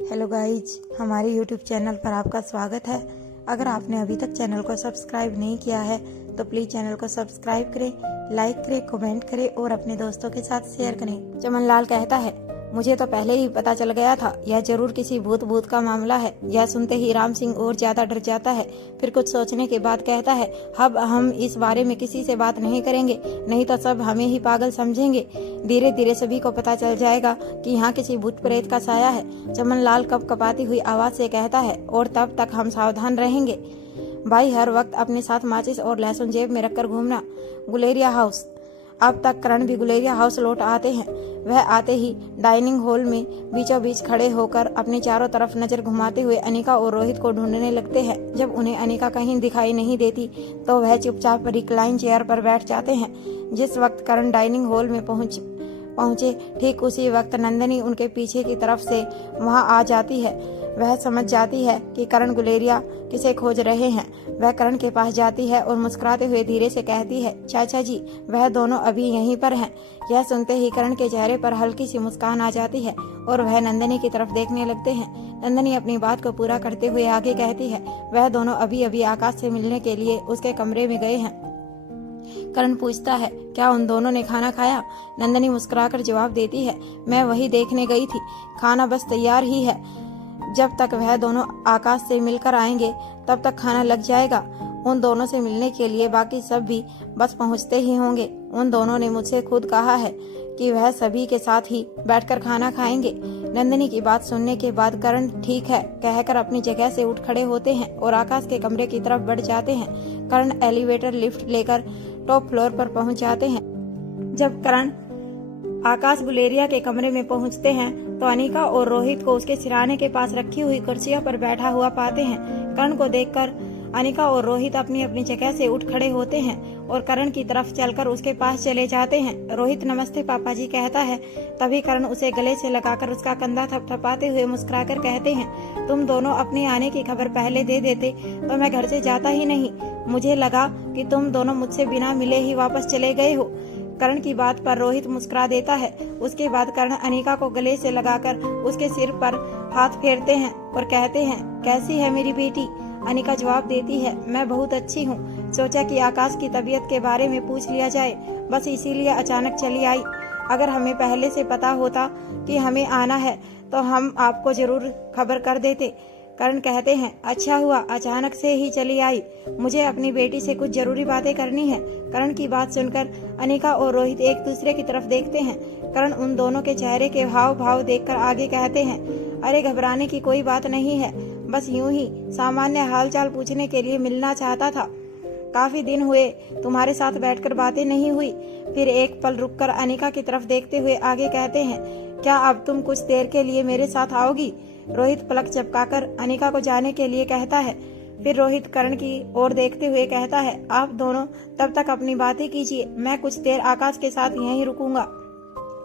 Hello guys, हमारे YouTube channel पर आपका स्वागत है। अगर आपने अभी तक चैनल को सब्सक्राइब नहीं किया है तो प्लीज़ चैनल को सब्सक्राइब करें, लाइक करें, कमेंट करें और अपने दोस्तों के साथ शेयर करें। चमन लाल कहता है, मुझे तो पहले ही पता चल गया था, यह जरूर किसी भूत का मामला है। यह सुनते ही राम सिंह और ज्यादा डर जाता है। फिर कुछ सोचने के बाद कहता है, अब हम इस बारे में किसी से बात नहीं करेंगे, नहीं तो सब हमें ही पागल समझेंगे। धीरे धीरे सभी को पता चल जाएगा कि यहाँ किसी भूत प्रेत का साया है। चमन लाल कपकपाती हुई आवाज से कहता है, और तब तक हम सावधान रहेंगे। भाई, हर वक्त अपने साथ माचिस और लहसुन जेब में रखकर घूमना। गुलेरिया हाउस। अब तक करण भी गुलेरिया हाउस लौट आते हैं। वह आते ही डाइनिंग हॉल में बीचों बीच खड़े होकर अपने चारों तरफ नजर घुमाते हुए अनिका और रोहित को ढूंढने लगते हैं। जब उन्हें अनिका कहीं दिखाई नहीं देती तो वह चुपचाप रिक्लाइन चेयर पर बैठ जाते हैं। जिस वक्त करण डाइनिंग हॉल में पहुंचे ठीक उसी वक्त नंदिनी उनके पीछे की तरफ से वहां आ जाती है। वह समझ जाती है कि करण गुलेरिया किसे खोज रहे हैं। वह करण के पास जाती है और मुस्कुराते हुए धीरे से कहती है, चाचा जी, वह दोनों अभी यहीं पर हैं। यह सुनते ही करण के चेहरे पर हल्की सी मुस्कान आ जाती है और वह नंदिनी की तरफ देखने लगते हैं। नंदिनी अपनी बात को पूरा करते हुए आगे कहती है, वह दोनों अभी अभी आकाश से मिलने के लिए उसके कमरे में गए हैं। करण पूछता है, क्या उन दोनों ने खाना खाया? नंदिनी मुस्कुराकर जवाब देती है, मैं वही देखने गई थी, खाना बस तैयार ही है। जब तक वह दोनों आकाश से मिलकर आएंगे तब तक खाना लग जाएगा। उन दोनों से मिलने के लिए बाकी सब भी बस पहुंचते ही होंगे। उन दोनों ने मुझसे खुद कहा है कि वह सभी के साथ ही बैठकर खाना खाएंगे। नंदिनी की बात सुनने के बाद करण ठीक है कहकर अपनी जगह से उठ खड़े होते हैं और आकाश के कमरे की तरफ बढ़ जाते हैं। करण एलिवेटर लिफ्ट लेकर टॉप फ्लोर पर पहुंच जाते हैं। जब करण आकाश गुलेरिया के कमरे में पहुंचते हैं तो अनिका और रोहित को उसके सिरहाने के पास रखी हुई कुर्सियों पर बैठा हुआ पाते हैं। करण को देखकर अनिका और रोहित अपनी अपनी जगह से उठ खड़े होते हैं और करण की तरफ चलकर उसके पास चले जाते हैं। रोहित नमस्ते पापा जी कहता है। तभी करण उसे गले से लगाकर उसका कंधा थपथपाते हुए मुस्कुराकर कहते हैं, तुम दोनों अपने आने की खबर पहले दे देते तो मैं घर से जाता ही नहीं। मुझे लगा कि तुम दोनों मुझसे बिना मिले ही वापस चले गए हो। करण की बात पर रोहित मुस्कुरा देता है। उसके बाद करण अनिका को गले से लगाकर उसके सिर पर हाथ फेरते हैं और कहते हैं, कैसी है मेरी बेटी? अनिका जवाब देती है, मैं बहुत अच्छी हूँ। सोचा कि आकाश की तबीयत के बारे में पूछ लिया जाए, बस इसीलिए अचानक चली आई। अगर हमें पहले से पता होता कि हमें आना है तो हम आपको जरूर खबर कर देते। करण कहते हैं, अच्छा हुआ अचानक से ही चली आई, मुझे अपनी बेटी से कुछ जरूरी बातें करनी है। करण की बात सुनकर अनिका और रोहित एक दूसरे की तरफ देखते हैं। करण उन दोनों के चेहरे के हाव भाव देखकर आगे कहते हैं, अरे घबराने की कोई बात नहीं है, बस यूं ही सामान्य हालचाल पूछने के लिए मिलना चाहता था। काफी दिन हुए तुम्हारे साथ बैठकर बातें नहीं हुई। फिर एक पल रुककर अनिका की तरफ देखते हुए आगे कहते हैं, क्या अब तुम कुछ देर के लिए मेरे साथ आओगी? रोहित पलक झपकाकर अनिका को जाने के लिए कहता है। फिर रोहित करण की ओर देखते हुए कहता है, आप दोनों तब तक अपनी बातें कीजिए, मैं कुछ देर आकाश के साथ यहीं रुकूंगा।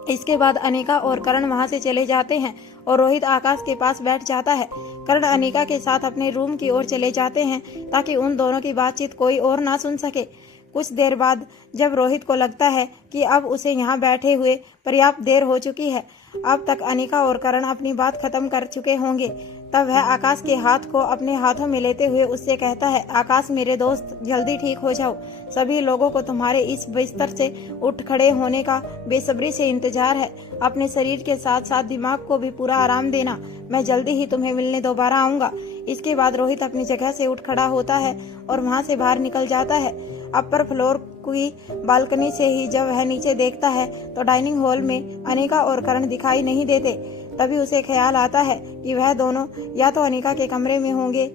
इसके बाद अनिका और करण वहां से चले जाते हैं और रोहित आकाश के पास बैठ जाता है। करण अनिका के साथ अपने रूम की ओर चले जाते हैं ताकि उन दोनों की बातचीत कोई और ना सुन सके। कुछ देर बाद जब रोहित को लगता है कि अब उसे यहाँ बैठे हुए पर्याप्त देर हो चुकी है, अब तक अनिका और करण अपनी बात खत्म कर चुके होंगे, तब वह आकाश के हाथ को अपने हाथों में लेते हुए उससे कहता है, आकाश मेरे दोस्त, जल्दी ठीक हो जाओ। सभी लोगों को तुम्हारे इस बिस्तर से उठ खड़े होने का बेसब्री से इंतजार है। अपने शरीर के साथ साथ दिमाग को भी पूरा आराम देना। मैं जल्दी ही तुम्हें मिलने दोबारा आऊंगा। इसके बाद रोहित अपनी जगह से उठ खड़ा होता है और वहां से बाहर निकल जाता है। अपर फ्लोर की बालकनी से ही जब वह नीचे देखता है तो डाइनिंग हॉल में अनिका और करण दिखाई नहीं देते। तभी उसे ख्याल आता है कि वह दोनों या तो अनिका के कमरे में होंगे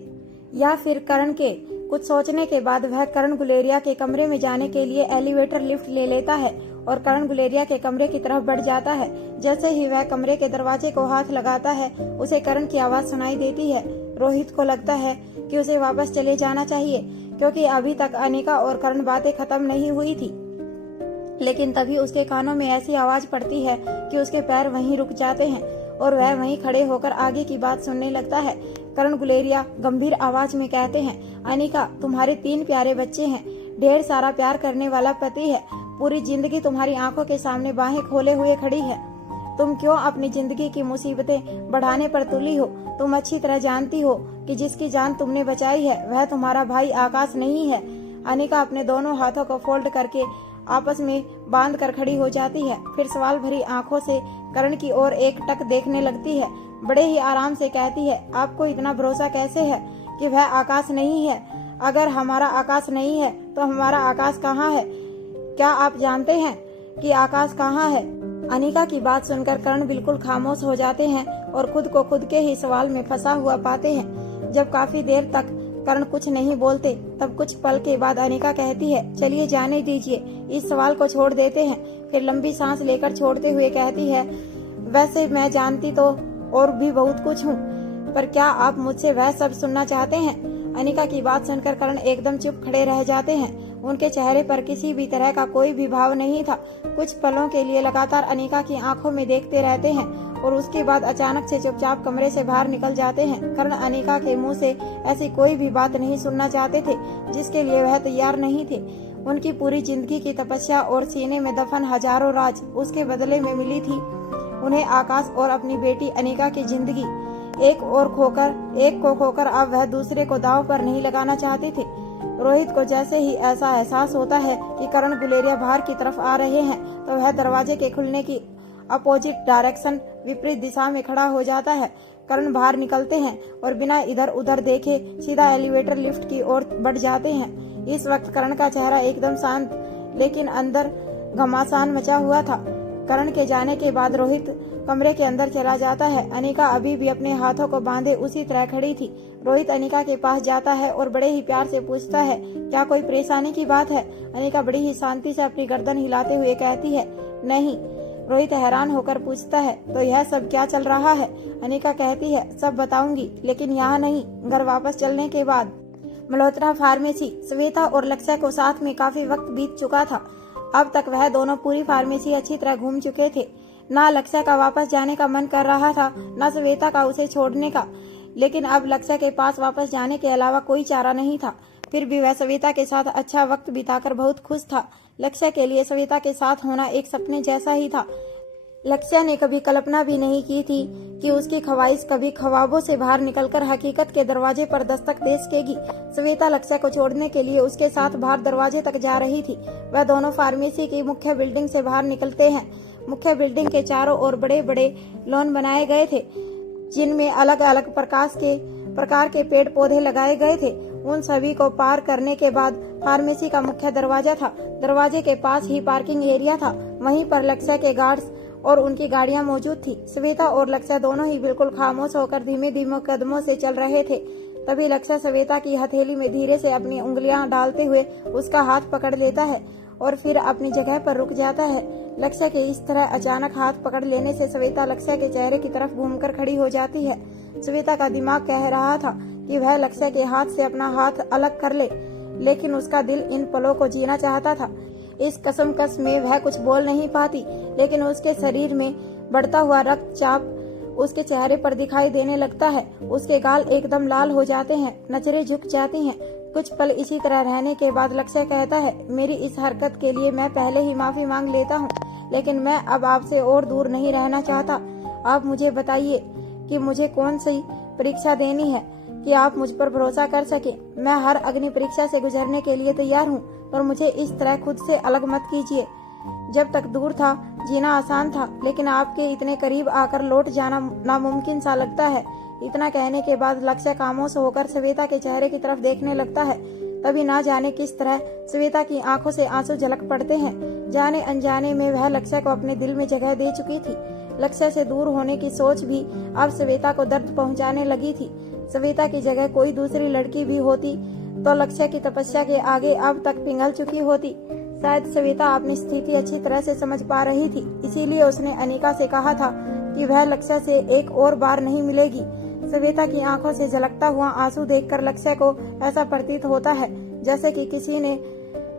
या फिर करण के। कुछ सोचने के बाद वह करण गुलेरिया के कमरे में जाने के लिए एलिवेटर लिफ्ट ले लेता है और करण गुलेरिया के कमरे की तरफ बढ़ जाता है। जैसे ही वह कमरे के दरवाजे को हाथ लगाता है, उसे करण की आवाज सुनाई देती है। रोहित को लगता है कि उसे वापस चले जाना चाहिए क्योंकि अभी तक अनिका और करण बातें खत्म नहीं हुई थी। लेकिन तभी उसके कानों में ऐसी आवाज पड़ती है कि उसके पैर वहीं रुक जाते हैं और वह वहीं खड़े होकर आगे की बात सुनने लगता है। करण गुलेरिया गंभीर आवाज में कहते हैं, अनिका, तुम्हारे 3 प्यारे बच्चे हैं, ढेर सारा प्यार करने वाला पति है, पूरी जिंदगी तुम्हारी आंखों के सामने बाहें खोले हुए खड़ी है। तुम क्यों अपनी जिंदगी की मुसीबतें बढ़ाने पर तुली हो? तुम अच्छी तरह जानती हो कि जिसकी जान तुमने बचाई है वह तुम्हारा भाई आकाश नहीं है। अनिका अपने दोनों हाथों को फोल्ड करके आपस में बांध कर खड़ी हो जाती है। फिर सवाल भरी आंखों से करण की ओर एक टक देखने लगती है। बड़े ही आराम से कहती है, आपको इतना भरोसा कैसे है कि वह आकाश नहीं है? अगर हमारा आकाश नहीं है तो हमारा आकाश कहाँ है? क्या आप जानते हैं कि आकाश कहाँ है? अनिका की बात सुनकर करण बिल्कुल खामोश हो जाते हैं और खुद को खुद के ही सवाल में फंसा हुआ पाते हैं। जब काफी देर तक करण कुछ नहीं बोलते तब कुछ पल के बाद अनिका कहती है, चलिए जाने दीजिए, इस सवाल को छोड़ देते हैं। फिर लंबी सांस लेकर छोड़ते हुए कहती है, वैसे मैं जानती तो और भी बहुत कुछ हूँ, पर क्या आप मुझसे वह सब सुनना चाहते हैं? अनिका की बात सुनकर करण एकदम चुप खड़े रह जाते हैं। उनके चेहरे पर किसी भी तरह का कोई भी भाव नहीं था। कुछ पलों के लिए लगातार अनिका की आंखों में देखते रहते हैं और उसके बाद अचानक से चुपचाप कमरे से बाहर निकल जाते हैं। करण अनिका के मुंह से ऐसी कोई भी बात नहीं सुनना चाहते थे जिसके लिए वह तैयार नहीं थे। उनकी पूरी जिंदगी की तपस्या और सीने में दफन हजारों राज उसके बदले में मिली थी। उन्हें आकाश और अपनी बेटी अनिका की जिंदगी एक को खोकर अब वह दूसरे को दांव पर नहीं लगाना चाहते थे। रोहित को जैसे ही ऐसा एहसास होता है कि करण गुलेरिया बाहर की तरफ आ रहे हैं तो वह दरवाजे के खुलने की अपोजिट डायरेक्शन विपरीत दिशा में खड़ा हो जाता है। करण बाहर निकलते हैं और बिना इधर उधर देखे सीधा एलिवेटर लिफ्ट की ओर बढ़ जाते हैं। इस वक्त करण का चेहरा एकदम शांत लेकिन अंदर घमासान मचा हुआ था। करण के जाने के बाद रोहित कमरे के अंदर चला जाता है। अनिका अभी भी अपने हाथों को बांधे उसी तरह खड़ी थी। रोहित अनिका के पास जाता है और बड़े ही प्यार से पूछता है, क्या कोई परेशानी की बात है? अनिका बड़ी ही शांति से अपनी गर्दन हिलाते हुए कहती है, नहीं। रोहित हैरान होकर पूछता है, तो यह सब क्या चल रहा है? अनिका कहती है, सब बताऊंगी, लेकिन यहाँ नहीं, घर वापस चलने के बाद। मल्होत्रा फार्मेसी। श्वेता और लक्ष्य को साथ में काफी वक्त बीत चुका था। अब तक वह दोनों पूरी फार्मेसी अच्छी तरह घूम चुके थे। ना लक्ष्य का वापस जाने का मन कर रहा था, ना श्वेता का उसे छोड़ने का, लेकिन अब लक्ष्य के पास वापस जाने के अलावा कोई चारा नहीं था। फिर भी वह श्वेता के साथ अच्छा वक्त बिताकर बहुत खुश था। लक्ष्य के लिए श्वेता के साथ होना एक सपने जैसा ही था। लक्ष्य ने कभी कल्पना भी नहीं की थी कि उसकी ख्वाहिश कभी ख्वाबों से बाहर निकलकर हकीकत के दरवाजे पर दस्तक दे सकेगी। श्वेता लक्ष्य को छोड़ने के लिए उसके साथ बाहर दरवाजे तक जा रही थी। वह दोनों फार्मेसी की मुख्य बिल्डिंग से बाहर निकलते हैं। मुख्य बिल्डिंग के चारों ओर बड़े बड़े लॉन बनाए गए थे जिनमें अलग अलग प्रकार के पेड़ पौधे लगाए गए थे। उन सभी को पार करने के बाद फार्मेसी का मुख्य दरवाजा था। दरवाजे के पास ही पार्किंग एरिया था। वहीं पर लक्ष्य के गार्ड्स और उनकी गाड़ियां मौजूद थी। श्वेता और लक्ष्य दोनों ही बिल्कुल खामोश होकर धीमे धीमे कदमों से चल रहे थे। तभी लक्ष्य श्वेता की हथेली में धीरे से अपनी उंगलियां डालते हुए उसका हाथ पकड़ लेता है और फिर अपनी जगह पर रुक जाता है। लक्ष्य के इस तरह अचानक हाथ पकड़ लेने से श्वेता लक्ष्य के चेहरे की तरफ घूमकर खड़ी हो जाती है। श्वेता का दिमाग कह रहा था कि वह लक्ष्य के हाथ से अपना हाथ अलग कर ले, लेकिन उसका दिल इन पलों को जीना चाहता था। इस कसमकस में वह कुछ बोल नहीं पाती, लेकिन उसके शरीर में बढ़ता हुआ रक्तचाप उसके चेहरे पर दिखाई देने लगता है। उसके गाल एकदम लाल हो जाते हैं, नजरें झुक जाती हैं। कुछ पल इसी तरह रहने के बाद लक्ष्य कहता है, मेरी इस हरकत के लिए मैं पहले ही माफी मांग लेता हूँ, लेकिन मैं अब आपसे और दूर नहीं रहना चाहता। आप मुझे बताइए कि मुझे कौन सी परीक्षा देनी है कि आप मुझ पर भरोसा कर सके। मैं हर अग्नि परीक्षा से गुजरने के लिए तैयार हूँ, पर मुझे इस तरह खुद से अलग मत कीजिए। जब तक दूर था जीना आसान था, लेकिन आपके इतने करीब आकर लौट जाना नामुमकिन सा लगता है। इतना कहने के बाद लक्ष्य खामोश होकर श्वेता के चेहरे की तरफ देखने लगता है। तभी ना जाने किस तरह श्वेता की आंखों से आंसू झलक पड़ते हैं। जाने अनजाने में वह लक्ष्य को अपने दिल में जगह दे चुकी थी। लक्ष्य से दूर होने की सोच भी अब श्वेता को दर्द पहुंचाने लगी थी। श्वेता की जगह कोई दूसरी लड़की भी होती तो लक्ष्य की तपस्या के आगे अब तक पिघल चुकी होती। शायद श्वेता अपनी स्थिति अच्छी तरह से समझ पा रही थी, इसीलिए उसने अनिका से कहा था कि वह लक्ष्य से एक और बार नहीं मिलेगी। श्वेता की आंखों से झलकता हुआ आंसू देखकर लक्ष्य को ऐसा प्रतीत होता है जैसे कि किसी ने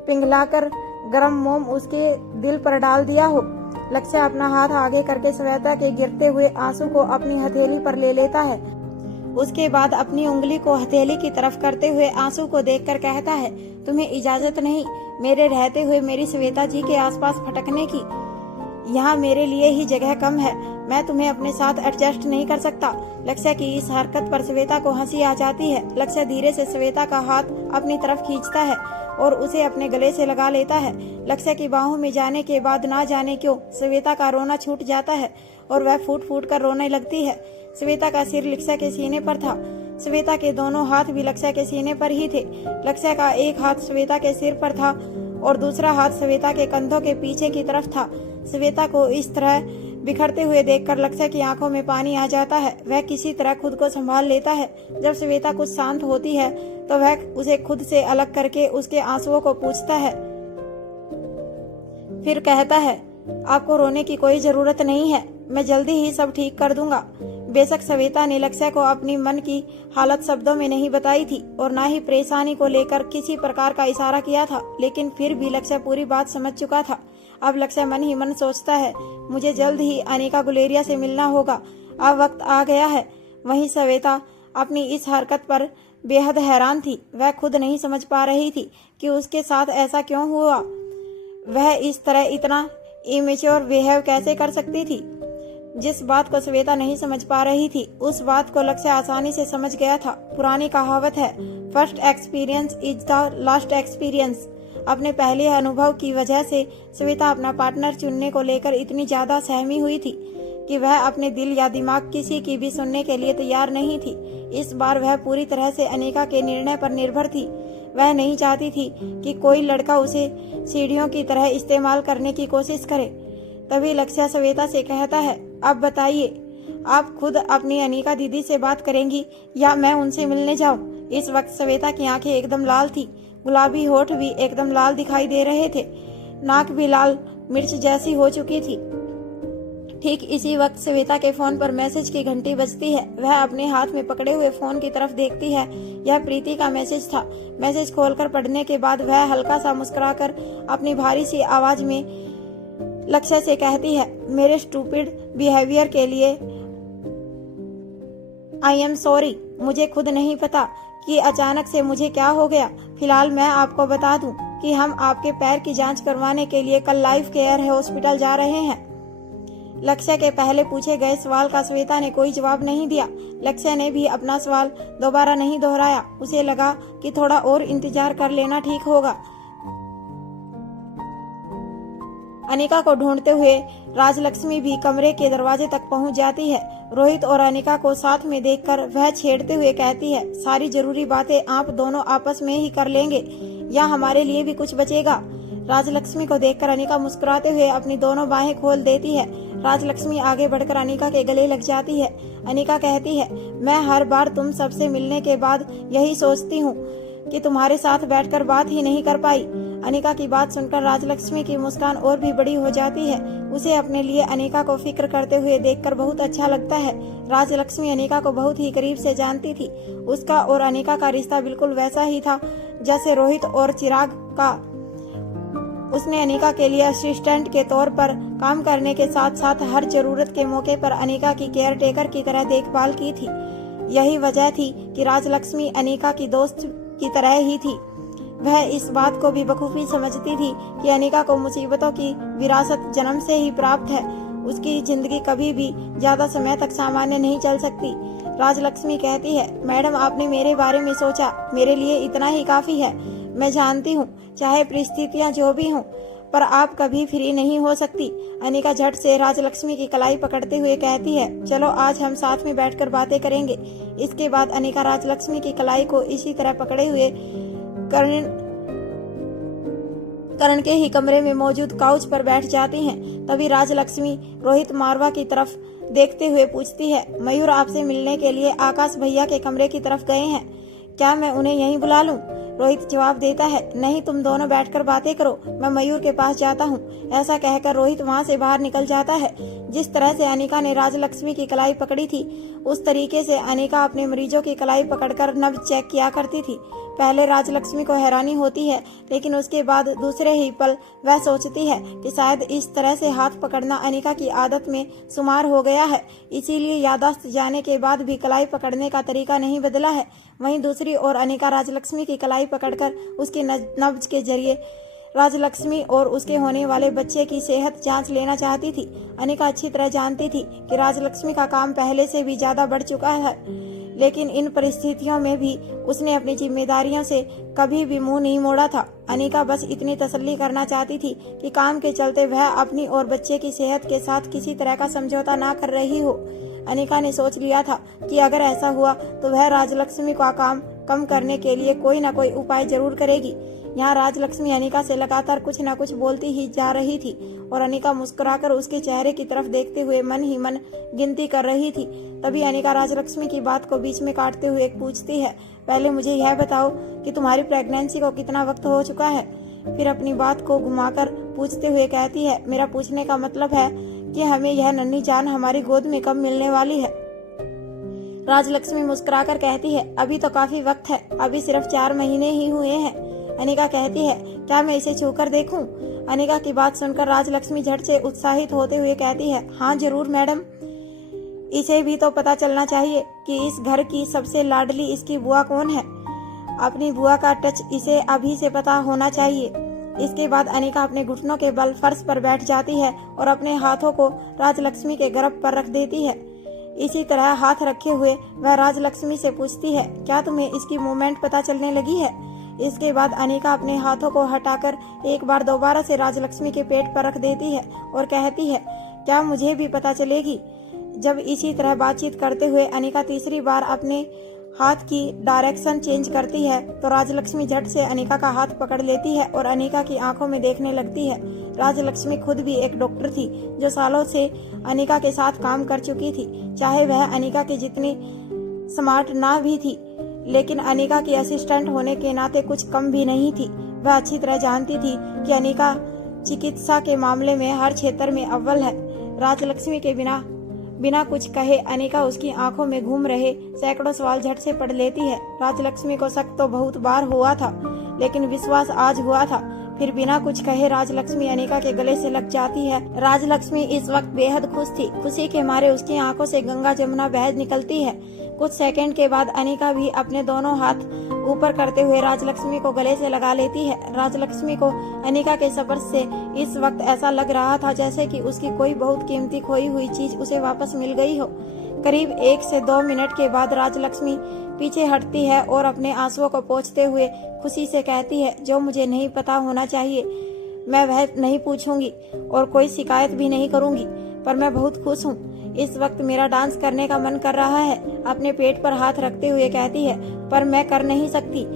पिघलाकर गर्म मोम उसके दिल पर डाल दिया हो। लक्ष्य अपना हाथ आगे करके श्वेता के गिरते हुए आंसू को अपनी हथेली पर ले लेता है। उसके बाद अपनी उंगली को हथेली की तरफ करते हुए आंसू को देखकर कहता है, तुम्हें इजाजत नहीं मेरे रहते हुए मेरी श्वेता जी के आसपास भटकने की। यहाँ मेरे लिए ही जगह कम है, मैं तुम्हें अपने साथ एडजस्ट नहीं कर सकता। लक्ष्य की इस हरकत पर श्वेता को हंसी आ जाती है। लक्ष्य धीरे से श्वेता का हाथ अपनी तरफ खींचता है और उसे अपने गले से लगा लेता है। लक्ष्य की बाहों में जाने के बाद ना जाने क्यों श्वेता का रोना छूट जाता है और वह फूट फूट कर रोने लगती है। श्वेता का सिर लक्ष्य के सीने पर था। श्वेता के दोनों हाथ भी लक्ष्य के सीने पर ही थे। लक्ष्य का एक हाथ श्वेता के सिर पर था और दूसरा हाथ श्वेता के कंधों के पीछे की तरफ था। श्वेता को इस तरह बिखरते हुए देखकर लक्ष्य की आंखों में पानी आ जाता है। वह किसी तरह खुद को संभाल लेता है। जब श्वेता कुछ शांत होती है तो वह उसे खुद से अलग करके उसके आंसुओं को पूछता है। फिर कहता है, आपको रोने की कोई जरूरत नहीं है, मैं जल्दी ही सब ठीक कर दूंगा। बेशक श्वेता ने लक्ष्य को अपनी मन की हालत शब्दों में नहीं बताई थी और ना ही परेशानी को लेकर किसी प्रकार का इशारा किया था, लेकिन फिर भी लक्ष्य पूरी बात समझ चुका था। अब लक्ष्य मन ही मन सोचता है, मुझे जल्द ही अनिका गुलेरिया से मिलना होगा, अब वक्त आ गया है। वहीं श्वेता अपनी इस हरकत पर बेहद हैरान थी। वह खुद नहीं समझ पा रही थी कि उसके साथ ऐसा क्यों हुआ। वह इस तरह इतना इमेच्योर बिहेव कैसे कर सकती थी। जिस बात को श्वेता नहीं समझ पा रही थी, उस बात को लक्ष्य आसानी से समझ गया था। पुरानी कहावत है, first experience is the last experience. अपने पहले अनुभव की वजह से श्वेता अपना पार्टनर चुनने को लेकर इतनी ज्यादा सहमी हुई थी कि वह अपने दिल या दिमाग किसी की भी सुनने के लिए तैयार नहीं थी। इस बार वह पूरी तरह से अनिका के निर्णय पर निर्भर थी। वह नहीं चाहती थी कि कोई लड़का उसे सीढ़ियों की तरह इस्तेमाल करने की कोशिश करे। तभी लक्ष्य श्वेता से कहता है, अब बताइए, आप खुद अपनी अनिका दीदी से बात करेंगी या मैं उनसे मिलने जाऊं? इस वक्त श्वेता की आंखें एकदम लाल थी, गुलाबी होठ भी एकदम लाल दिखाई दे रहे थे, नाक भी लाल मिर्च जैसी हो चुकी थी। ठीक इसी वक्त श्वेता के फोन पर मैसेज की घंटी बजती है। वह अपने हाथ में पकड़े हुए फोन की तरफ देखती है। यह प्रीति का मैसेज था। मैसेज खोलकर पढ़ने के बाद वह हल्का सा मुस्कुराकर अपनी भारी सी आवाज में लक्ष्य से कहती है, मेरे स्टूपिड बिहेवियर के लिए आई एम सॉरी। मुझे खुद नहीं पता कि अचानक से मुझे क्या हो गया। फिलहाल मैं आपको बता दूं कि हम आपके पैर की जांच करवाने के लिए कल लाइफ केयर हॉस्पिटल जा रहे हैं। लक्ष्य के पहले पूछे गए सवाल का श्वेता ने कोई जवाब नहीं दिया। लक्ष्य ने भी अपना सवाल दोबारा नहीं दोहराया। उसे लगा कि थोड़ा और इंतजार कर लेना ठीक होगा। अनिका को ढूंढते हुए राजलक्ष्मी भी कमरे के दरवाजे तक पहुंच जाती है। रोहित और अनिका को साथ में देखकर वह छेड़ते हुए कहती है, सारी जरूरी बातें आप दोनों आपस में ही कर लेंगे या हमारे लिए भी कुछ बचेगा? राजलक्ष्मी को देखकर अनिका मुस्कुराते हुए अपनी दोनों बाहें खोल देती है। राजलक्ष्मी आगे बढ़कर अनिका के गले लग जाती है। अनिका कहती है, मैं हर बार तुम सबसे मिलने के बाद यही सोचती हूँ कि तुम्हारे साथ बैठकर बात ही नहीं कर पाई। अनिका की बात सुनकर राजलक्ष्मी की मुस्कान और भी बड़ी हो जाती है। उसे अपने लिए अनिका को फिक्र करते हुए देखकर बहुत अच्छा लगता है। राजलक्ष्मी अनिका को बहुत ही करीब से जानती थी। उसका और अनिका का रिश्ता बिल्कुल वैसा ही था जैसे रोहित और चिराग का। उसने अनिका के लिए असिस्टेंट के तौर पर काम करने के साथ साथ हर जरूरत के मौके पर अनिका की केयर टेकर की तरह देखभाल की थी। यही वजह थी कि राजलक्ष्मी अनिका की दोस्त की तरह ही थी। वह इस बात को भी बखूबी समझती थी कि अनिका को मुसीबतों की विरासत जन्म से ही प्राप्त है। उसकी जिंदगी कभी भी ज्यादा समय तक सामान्य नहीं चल सकती। राजलक्ष्मी कहती है, मैडम आपने मेरे बारे में सोचा, मेरे लिए इतना ही काफी है। मैं जानती हूँ चाहे परिस्थितियाँ जो भी हों, पर आप कभी फ्री नहीं हो सकती। अनिका झट से राजलक्ष्मी की कलाई पकड़ते हुए कहती है, चलो आज हम साथ में बैठकर बातें करेंगे। इसके बाद अनिका राजलक्ष्मी की कलाई को इसी तरह पकड़े हुए करण के ही कमरे में मौजूद काउच पर बैठ जाती हैं। तभी राजलक्ष्मी रोहित मारवा की तरफ देखते हुए पूछती है, मयूर आपसे मिलने के लिए आकाश भैया के कमरे की तरफ गए हैं, क्या मैं उन्हें यहीं बुला लूं? रोहित जवाब देता है, नहीं तुम दोनों बैठकर बातें करो, मैं मयूर के पास जाता हूँ। ऐसा कहकर रोहित वहाँ से बाहर निकल जाता है। जिस तरह से अनिका ने राजलक्ष्मी की कलाई पकड़ी थी, उस तरीके से अनिका अपने मरीजों की कलाई पकड़कर नब्ज चेक किया करती थी। पहले राजलक्ष्मी को हैरानी होती है, लेकिन उसके बाद दूसरे ही पल वह सोचती है कि शायद इस तरह से हाथ पकड़ना अनिका की आदत में शुमार हो गया है, इसीलिए याददाश्त जाने के बाद भी कलाई पकड़ने का तरीका नहीं बदला है। वहीं दूसरी ओर अनिका राजलक्ष्मी की कलाई पकड़कर उसकी नब्ज के जरिए राजलक्ष्मी और उसके होने वाले बच्चे की सेहत जांच लेना चाहती थी। अनिका अच्छी तरह जानती थी कि राजलक्ष्मी का काम पहले से भी ज्यादा बढ़ चुका है, लेकिन इन परिस्थितियों में भी उसने अपनी जिम्मेदारियों से कभी भी मुंह नहीं मोड़ा था। अनिका बस इतनी तसल्ली करना चाहती थी कि काम के चलते वह अपनी और बच्चे की सेहत के साथ किसी तरह का समझौता ना कर रही हो। अनिका ने सोच लिया था कि अगर ऐसा हुआ तो वह राजलक्ष्मी का काम कम करने के लिए कोई न कोई उपाय जरूर करेगी। यहाँ राजलक्ष्मी अनिका से लगातार कुछ न कुछ बोलती ही जा रही थी और अनिका मुस्कुराकर उसके चेहरे की तरफ देखते हुए मन ही मन गिनती कर रही थी। तभी अनिका राजलक्ष्मी की बात को बीच में काटते हुए पूछती है, पहले मुझे यह बताओ कि तुम्हारी प्रेगनेंसी को कितना वक्त हो चुका है। फिर अपनी बात को घुमाकर पूछते हुए कहती है, मेरा पूछने का मतलब है कि हमें यह नन्ही जान हमारी गोद में कब मिलने वाली है। राजलक्ष्मी मुस्कुराकर कहती है, अभी तो काफी वक्त है, अभी सिर्फ 4 महीने ही हुए हैं। अनिका कहती है, क्या मैं इसे छूकर देखूं? अनिका की बात सुनकर राजलक्ष्मी झट से उत्साहित होते हुए कहती है, हाँ जरूर मैडम, इसे भी तो पता चलना चाहिए कि इस घर की सबसे लाडली इसकी बुआ कौन है। अपनी बुआ का टच इसे अभी से पता होना चाहिए। इसके बाद अनिका अपने घुटनों के बल फर्श पर बैठ जाती है और अपने हाथों को राजलक्ष्मी के गर्भ पर रख देती है। इसी तरह हाथ रखे हुए वह राजलक्ष्मी से पूछती है, क्या तुम्हें इसकी मूवमेंट पता चलने लगी है? इसके बाद अनिका अपने हाथों को हटाकर एक बार दोबारा से राजलक्ष्मी के पेट पर रख देती है और कहती है, क्या मुझे भी पता चलेगी? जब इसी तरह बातचीत करते हुए अनिका तीसरी बार अपने हाथ की डायरेक्शन चेंज करती है तो राजलक्ष्मी झट से अनिका का हाथ पकड़ लेती है और अनिका की आंखों में देखने लगती है। राजलक्ष्मी खुद भी एक डॉक्टर थी जो सालों से अनिका के साथ काम कर चुकी थी। चाहे वह अनिका की जितनी स्मार्ट ना भी थी, लेकिन अनिका की असिस्टेंट होने के नाते कुछ कम भी नहीं थी। वह अच्छी तरह जानती थी कि अनिका चिकित्सा के मामले में हर क्षेत्र में अव्वल है। राजलक्ष्मी के बिना कुछ कहे अनिका उसकी आंखों में घूम रहे सैकड़ों सवाल झट से पढ़ लेती है। राजलक्ष्मी को शक तो बहुत बार हुआ था, लेकिन विश्वास आज हुआ था। फिर बिना कुछ कहे राजलक्ष्मी अनिका के गले से लग जाती है। राजलक्ष्मी इस वक्त बेहद खुश थी। खुशी के मारे उसकी आंखों से गंगा जमुना बह निकलती है। कुछ सेकंड के बाद अनिका भी अपने दोनों हाथ ऊपर करते हुए राजलक्ष्मी को गले से लगा लेती है। राजलक्ष्मी को अनिका के सब्र से इस वक्त ऐसा लग रहा था जैसे कि उसकी कोई बहुत कीमती खोई हुई चीज उसे वापस मिल गई हो। करीब 1 से 2 मिनट के बाद राजलक्ष्मी पीछे हटती है और अपने आंसुओं को पोंछते हुए खुशी से कहती है, जो मुझे नहीं पता होना चाहिए मैं वह नहीं पूछूंगी और कोई शिकायत भी नहीं करूंगी, पर मैं बहुत खुश हूँ। इस वक्त मेरा डांस करने का मन कर रहा है। अपने पेट पर हाथ रखते हुए कहती है, पर मैं कर नहीं सकती।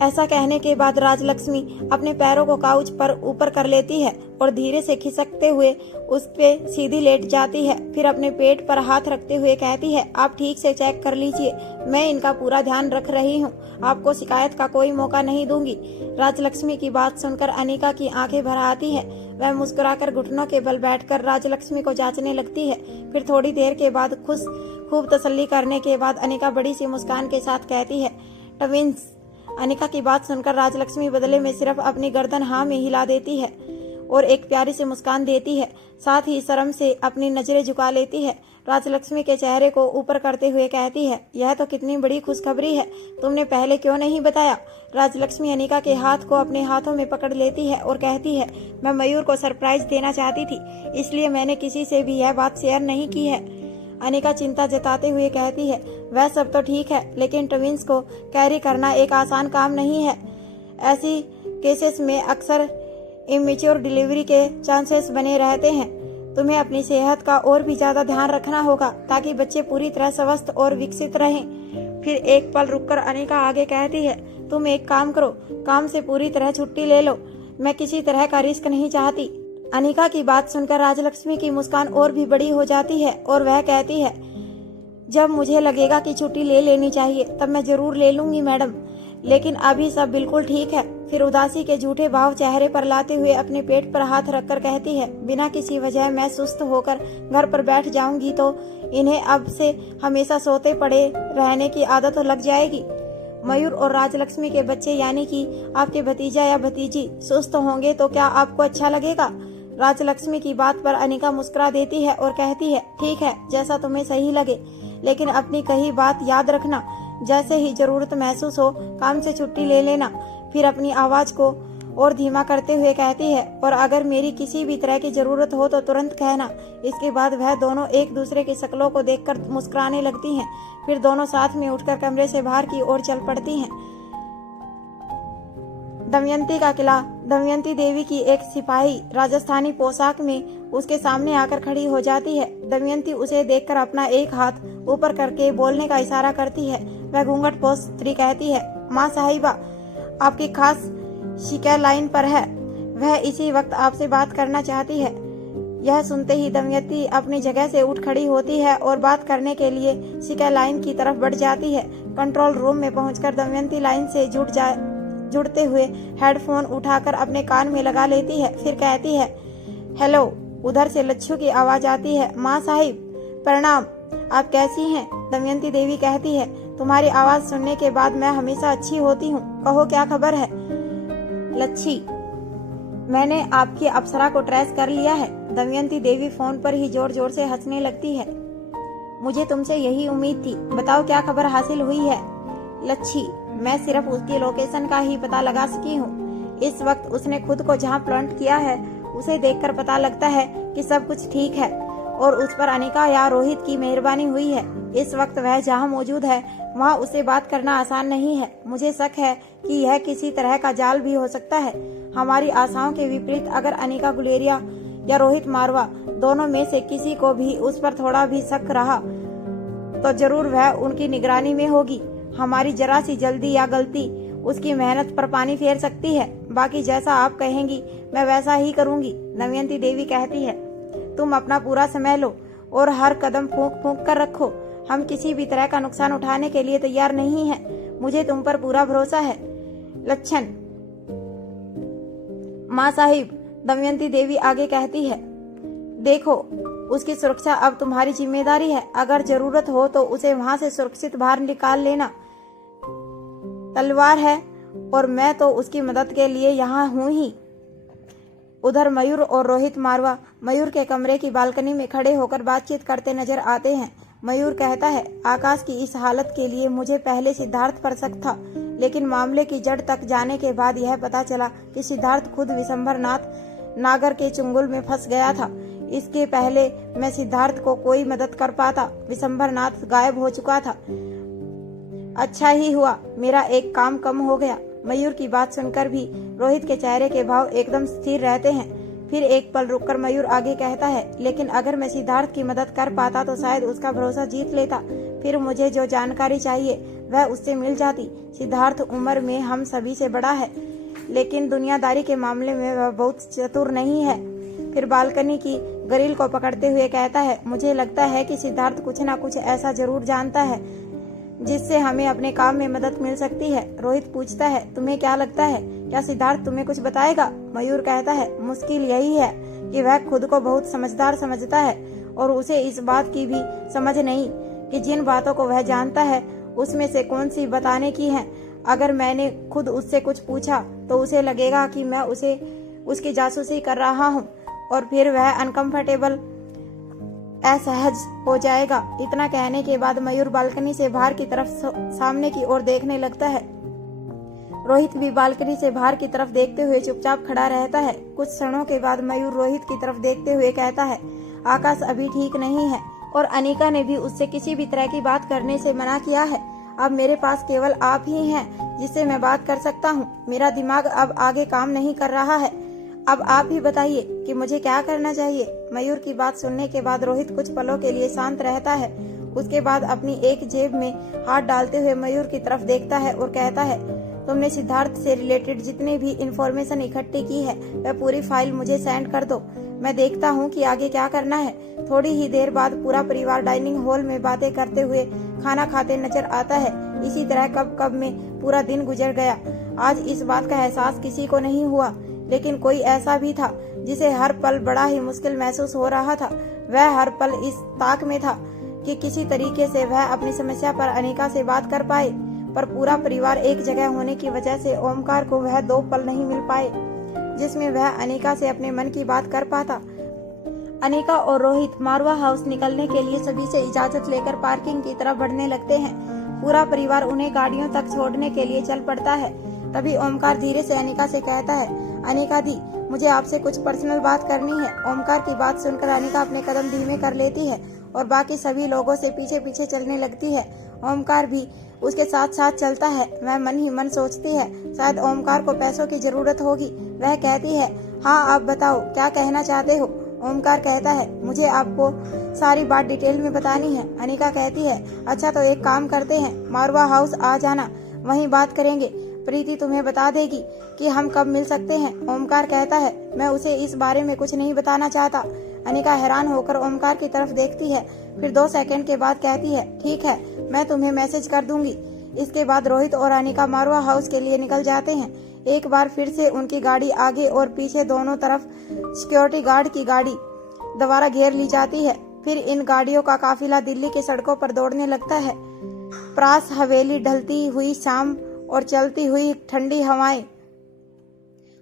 ऐसा कहने के बाद राजलक्ष्मी अपने पैरों को काउच पर ऊपर कर लेती है और धीरे से खिसकते हुए उस पे सीधी लेट जाती है। फिर अपने पेट पर हाथ रखते हुए कहती है, आप ठीक से चेक कर लीजिए, मैं इनका पूरा ध्यान रख रही हूँ, आपको शिकायत का कोई मौका नहीं दूंगी। राजलक्ष्मी की बात सुनकर अनिका की आंखें भर आती है। वह मुस्कुराकर घुटनों के बल बैठकर राजलक्ष्मी को जांचने लगती है। फिर थोड़ी देर के बाद खूब तसल्ली करने के बाद अनिका बड़ी सी मुस्कान के साथ कहती है, ट्विंस। अनिका की बात सुनकर राजलक्ष्मी बदले में सिर्फ अपनी गर्दन हाँ में हिला देती है और एक प्यारी सी मुस्कान देती है, साथ ही शर्म से अपनी नजरें झुका लेती है। राजलक्ष्मी के चेहरे को ऊपर करते हुए कहती है, यह तो कितनी बड़ी खुशखबरी है, तुमने पहले क्यों नहीं बताया? राजलक्ष्मी अनिका के हाथ को अपने हाथों में पकड़ लेती है और कहती है, मैं मयूर को सरप्राइज देना चाहती थी, इसलिए मैंने किसी से भी यह बात शेयर नहीं की है। अनिका चिंता जताते हुए कहती है, वह सब तो ठीक है, लेकिन ट्विंस को कैरी करना एक आसान काम नहीं है। ऐसी केसेस में अक्सर इमेच्योर डिलीवरी के चांसेस बने रहते हैं। तुम्हें अपनी सेहत का और भी ज्यादा ध्यान रखना होगा ताकि बच्चे पूरी तरह स्वस्थ और विकसित रहें। फिर एक पल रुककर अनिका आगे कहती है, तुम एक काम करो, काम से पूरी तरह छुट्टी ले लो, मैं किसी तरह का रिस्क नहीं चाहती। अनिका की बात सुनकर राजलक्ष्मी की मुस्कान और भी बड़ी हो जाती है और वह कहती है, जब मुझे लगेगा कि छुट्टी ले लेनी चाहिए तब मैं जरूर ले लूंगी मैडम, लेकिन अभी सब बिल्कुल ठीक है। फिर उदासी के झूठे भाव चेहरे पर लाते हुए अपने पेट पर हाथ रखकर कहती है, बिना किसी वजह मैं सुस्त होकर घर पर बैठ जाऊंगी तो इन्हें अब से हमेशा सोते पड़े रहने की आदत लग जाएगी। मयूर और राजलक्ष्मी के बच्चे यानी कि आपके भतीजा या भतीजी सुस्त होंगे तो क्या आपको अच्छा लगेगा? राजलक्ष्मी की बात पर अनिका मुस्कुरा देती है और कहती है, ठीक है, जैसा तुम्हें सही लगे, लेकिन अपनी कही बात याद रखना, जैसे ही जरूरत महसूस हो काम से छुट्टी ले लेना। फिर अपनी आवाज को और धीमा करते हुए कहती है, और अगर मेरी किसी भी तरह की जरूरत हो तो तुरंत कहना। इसके बाद वह दोनों एक दूसरे की शक्लों को देखकर मुस्कुराने लगती हैं। फिर दोनों साथ में उठकर कमरे से बाहर की ओर चल पड़ती हैं। दमयंती का किला। दमयंती देवी की एक सिपाही राजस्थानी पोशाक में उसके सामने आकर खड़ी हो जाती है। दमयंती उसे देखकर अपना एक हाथ ऊपर करके बोलने का इशारा करती है। वह घूंघट पोंछ स्त्री कहती है, माँ साहिबा, आपकी खास शिकायत लाइन पर है। वह इसी वक्त आपसे बात करना चाहती है। यह सुनते ही दमयंती अपनी जगह से उठ खड़ी होती है और बात करने के लिए शिकायत लाइन की तरफ बढ़ जाती है। कंट्रोल रूम में पहुंचकर दमयंती लाइन से जुड़ते हुए हेडफोन उठाकर अपने कान में लगा लेती है। फिर कहती है, हेलो। उधर से लच्छू की आवाज आती है, माँ साहिब प्रणाम, आप कैसी हैं? दमयंती देवी कहती है, तुम्हारी आवाज सुनने के बाद मैं हमेशा अच्छी होती हूँ, कहो क्या खबर है? लच्छी, मैंने आपकी अप्सरा को ट्रेस कर लिया है। दमयंती देवी फोन पर ही जोर जोर से हंसने लगती है। मुझे तुमसे यही उम्मीद थी, बताओ क्या खबर हासिल हुई है? लच्छी, मैं सिर्फ उसकी लोकेशन का ही पता लगा सकी हूँ। इस वक्त उसने खुद को जहाँ प्लांट किया है उसे देखकर पता लगता है कि सब कुछ ठीक है और उस पर अनिका या रोहित की मेहरबानी हुई है। इस वक्त वह जहाँ मौजूद है वहाँ उसे बात करना आसान नहीं है। मुझे शक है कि यह किसी तरह का जाल भी हो सकता है। हमारी आशाओं के विपरीत अगर अनिका गुलेरिया या रोहित मारवा दोनों में से किसी को भी उस पर थोड़ा भी शक रहा तो जरूर वह उनकी निगरानी में होगी। हमारी जरा सी जल्दी या गलती उसकी मेहनत पर पानी फेर सकती है। बाकी जैसा आप कहेंगी मैं वैसा ही करूंगी। दमयंती देवी कहती है, तुम अपना पूरा समय लो और हर कदम फूंक फूंक कर रखो। हम किसी भी तरह का नुकसान उठाने के लिए तैयार नहीं हैं। मुझे तुम पर पूरा भरोसा है। लच्छन, माँ साहिब, दमयंती देवी आगे कहती है, देखो उसकी सुरक्षा अब तुम्हारी जिम्मेदारी है। अगर जरूरत हो तो उसे वहां से सुरक्षित बाहर निकाल लेना। तलवार है और मैं तो उसकी मदद के लिए यहाँ हूँ ही। उधर मयूर और रोहित मारवा मयूर के कमरे की बालकनी में खड़े होकर बातचीत करते नजर आते हैं। मयूर कहता है, आकाश की इस हालत के लिए मुझे पहले सिद्धार्थ पर शक था, लेकिन मामले की जड़ तक जाने के बाद यह पता चला कि सिद्धार्थ खुद विशंभर नाथ नागर के चुंगल में फंस गया था। इसके पहले मैं सिद्धार्थ को कोई मदद कर पाता, विशंभर नाथ गायब हो चुका था। अच्छा ही हुआ, मेरा एक काम कम हो गया। मयूर की बात सुनकर भी रोहित के चेहरे के भाव एकदम स्थिर रहते हैं। फिर एक पल रुककर मयूर आगे कहता है, लेकिन अगर मैं सिद्धार्थ की मदद कर पाता तो शायद उसका भरोसा जीत लेता। फिर मुझे जो जानकारी चाहिए वह उससे मिल जाती। सिद्धार्थ उम्र में हम सभी से बड़ा है, लेकिन दुनियादारी के मामले में वह बहुत चतुर नहीं है। फिर बालकनी की ग्रिल को पकड़ते हुए कहता है, मुझे लगता है कि सिद्धार्थ कुछ न कुछ ऐसा जरूर जानता है जिससे हमें अपने काम में मदद मिल सकती है। रोहित पूछता है, तुम्हें क्या लगता है, क्या सिद्धार्थ तुम्हें कुछ बताएगा? मयूर कहता है, मुश्किल यही है कि वह खुद को बहुत समझदार समझता है और उसे इस बात की भी समझ नहीं कि जिन बातों को वह जानता है उसमें से कौन सी बताने की है। अगर मैंने खुद उससे कुछ पूछा तो उसे लगेगा कि मैं उसकी जासूसी कर रहा हूँ और फिर वह अनकंफर्टेबल असहज हो जाएगा। इतना कहने के बाद मयूर बालकनी से बाहर की तरफ सामने की ओर देखने लगता है। रोहित भी बालकनी से बाहर की तरफ देखते हुए चुपचाप खड़ा रहता है। कुछ क्षणों के बाद मयूर रोहित की तरफ देखते हुए कहता है, आकाश अभी ठीक नहीं है और अनिका ने भी उससे किसी भी तरह की बात करने से मना किया है। अब मेरे पास केवल आप ही हैं जिससे मैं बात कर सकता हूँ। मेरा दिमाग अब आगे काम नहीं कर रहा है। अब आप ही बताइए कि मुझे क्या करना चाहिए। मयूर की बात सुनने के बाद रोहित कुछ पलों के लिए शांत रहता है। उसके बाद अपनी एक जेब में हाथ डालते हुए मयूर की तरफ देखता है और कहता है, तुमने सिद्धार्थ से रिलेटेड जितनी भी इंफॉर्मेशन इकट्ठी की है वह पूरी फाइल मुझे सेंड कर दो। मैं देखता हूँ कि आगे क्या करना है। थोड़ी ही देर बाद पूरा परिवार डाइनिंग हॉल में बातें करते हुए खाना खाते नजर आता है। इसी तरह कब कब में पूरा दिन गुजर गया। आज इस बात का एहसास किसी को नहीं हुआ, लेकिन कोई ऐसा भी था जिसे हर पल बड़ा ही मुश्किल महसूस हो रहा था। वह हर पल इस ताक में था कि किसी तरीके से वह अपनी समस्या पर अनिका से बात कर पाए, पर पूरा परिवार एक जगह होने की वजह से ओमकार को वह 2 पल नहीं मिल पाए जिसमें वह अनिका से अपने मन की बात कर पाता। अनिका और रोहित मारवा हाउस निकलने के लिए सभी से इजाजत लेकर पार्किंग की तरफ बढ़ने लगते हैं। पूरा परिवार उन्हें गाड़ियों तक छोड़ने के लिए चल पड़ता है। तभी ओमकार धीरे से अनिका से कहता है, अनिका दी, मुझे आपसे कुछ पर्सनल बात करनी है। ओमकार की बात सुनकर अनिका अपने कदम धीमे कर लेती है और बाकी सभी लोगों से पीछे पीछे चलने लगती है। ओमकार भी उसके साथ साथ चलता है। वह मन ही मन सोचती है शायद ओमकार को पैसों की जरूरत होगी। वह कहती है, हाँ आप बताओ क्या कहना चाहते हो। ओमकार कहता है, मुझे आपको सारी बात डिटेल में बतानी है। अनिका कहती है, अच्छा तो एक काम करते हैं, मारवा हाउस आ जाना, वहीं बात करेंगे। प्रीति तुम्हें बता देगी कि हम कब मिल सकते हैं। ओमकार कहता है, मैं उसे इस बारे में कुछ नहीं बताना चाहता। अनिका हैरान होकर ओमकार की तरफ देखती है, फिर 2 सेकंड के बाद कहती है, ठीक है, मैं तुम्हें मैसेज कर दूंगी। इसके बाद रोहित और अनिका मारवा हाउस के लिए निकल जाते हैं। एक बार फिर से उनकी गाड़ी आगे और पीछे दोनों तरफ सिक्योरिटी गार्ड की गाड़ी दोबारा घेर ली जाती है। फिर इन गाड़ियों का काफिला दिल्ली की सड़कों पर दौड़ने लगता है। प्रास हवेली, ढलती हुई शाम और चलती हुई ठंडी हवाएं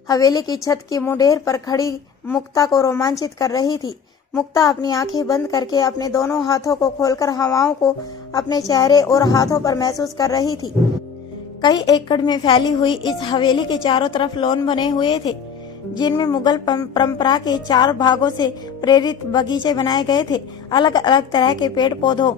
हवेली की छत की मुंडेर पर खड़ी मुक्ता को रोमांचित कर रही थी। मुक्ता अपनी आंखें बंद करके अपने दोनों हाथों को खोलकर हवाओं को अपने चेहरे और हाथों पर महसूस कर रही थी। कई एकड़ में फैली हुई इस हवेली के चारों तरफ लॉन बने हुए थे, जिनमें मुगल परंपरा के 4 भागों से प्रेरित बगीचे बनाए गए थे। अलग अलग तरह के पेड़ पौधों,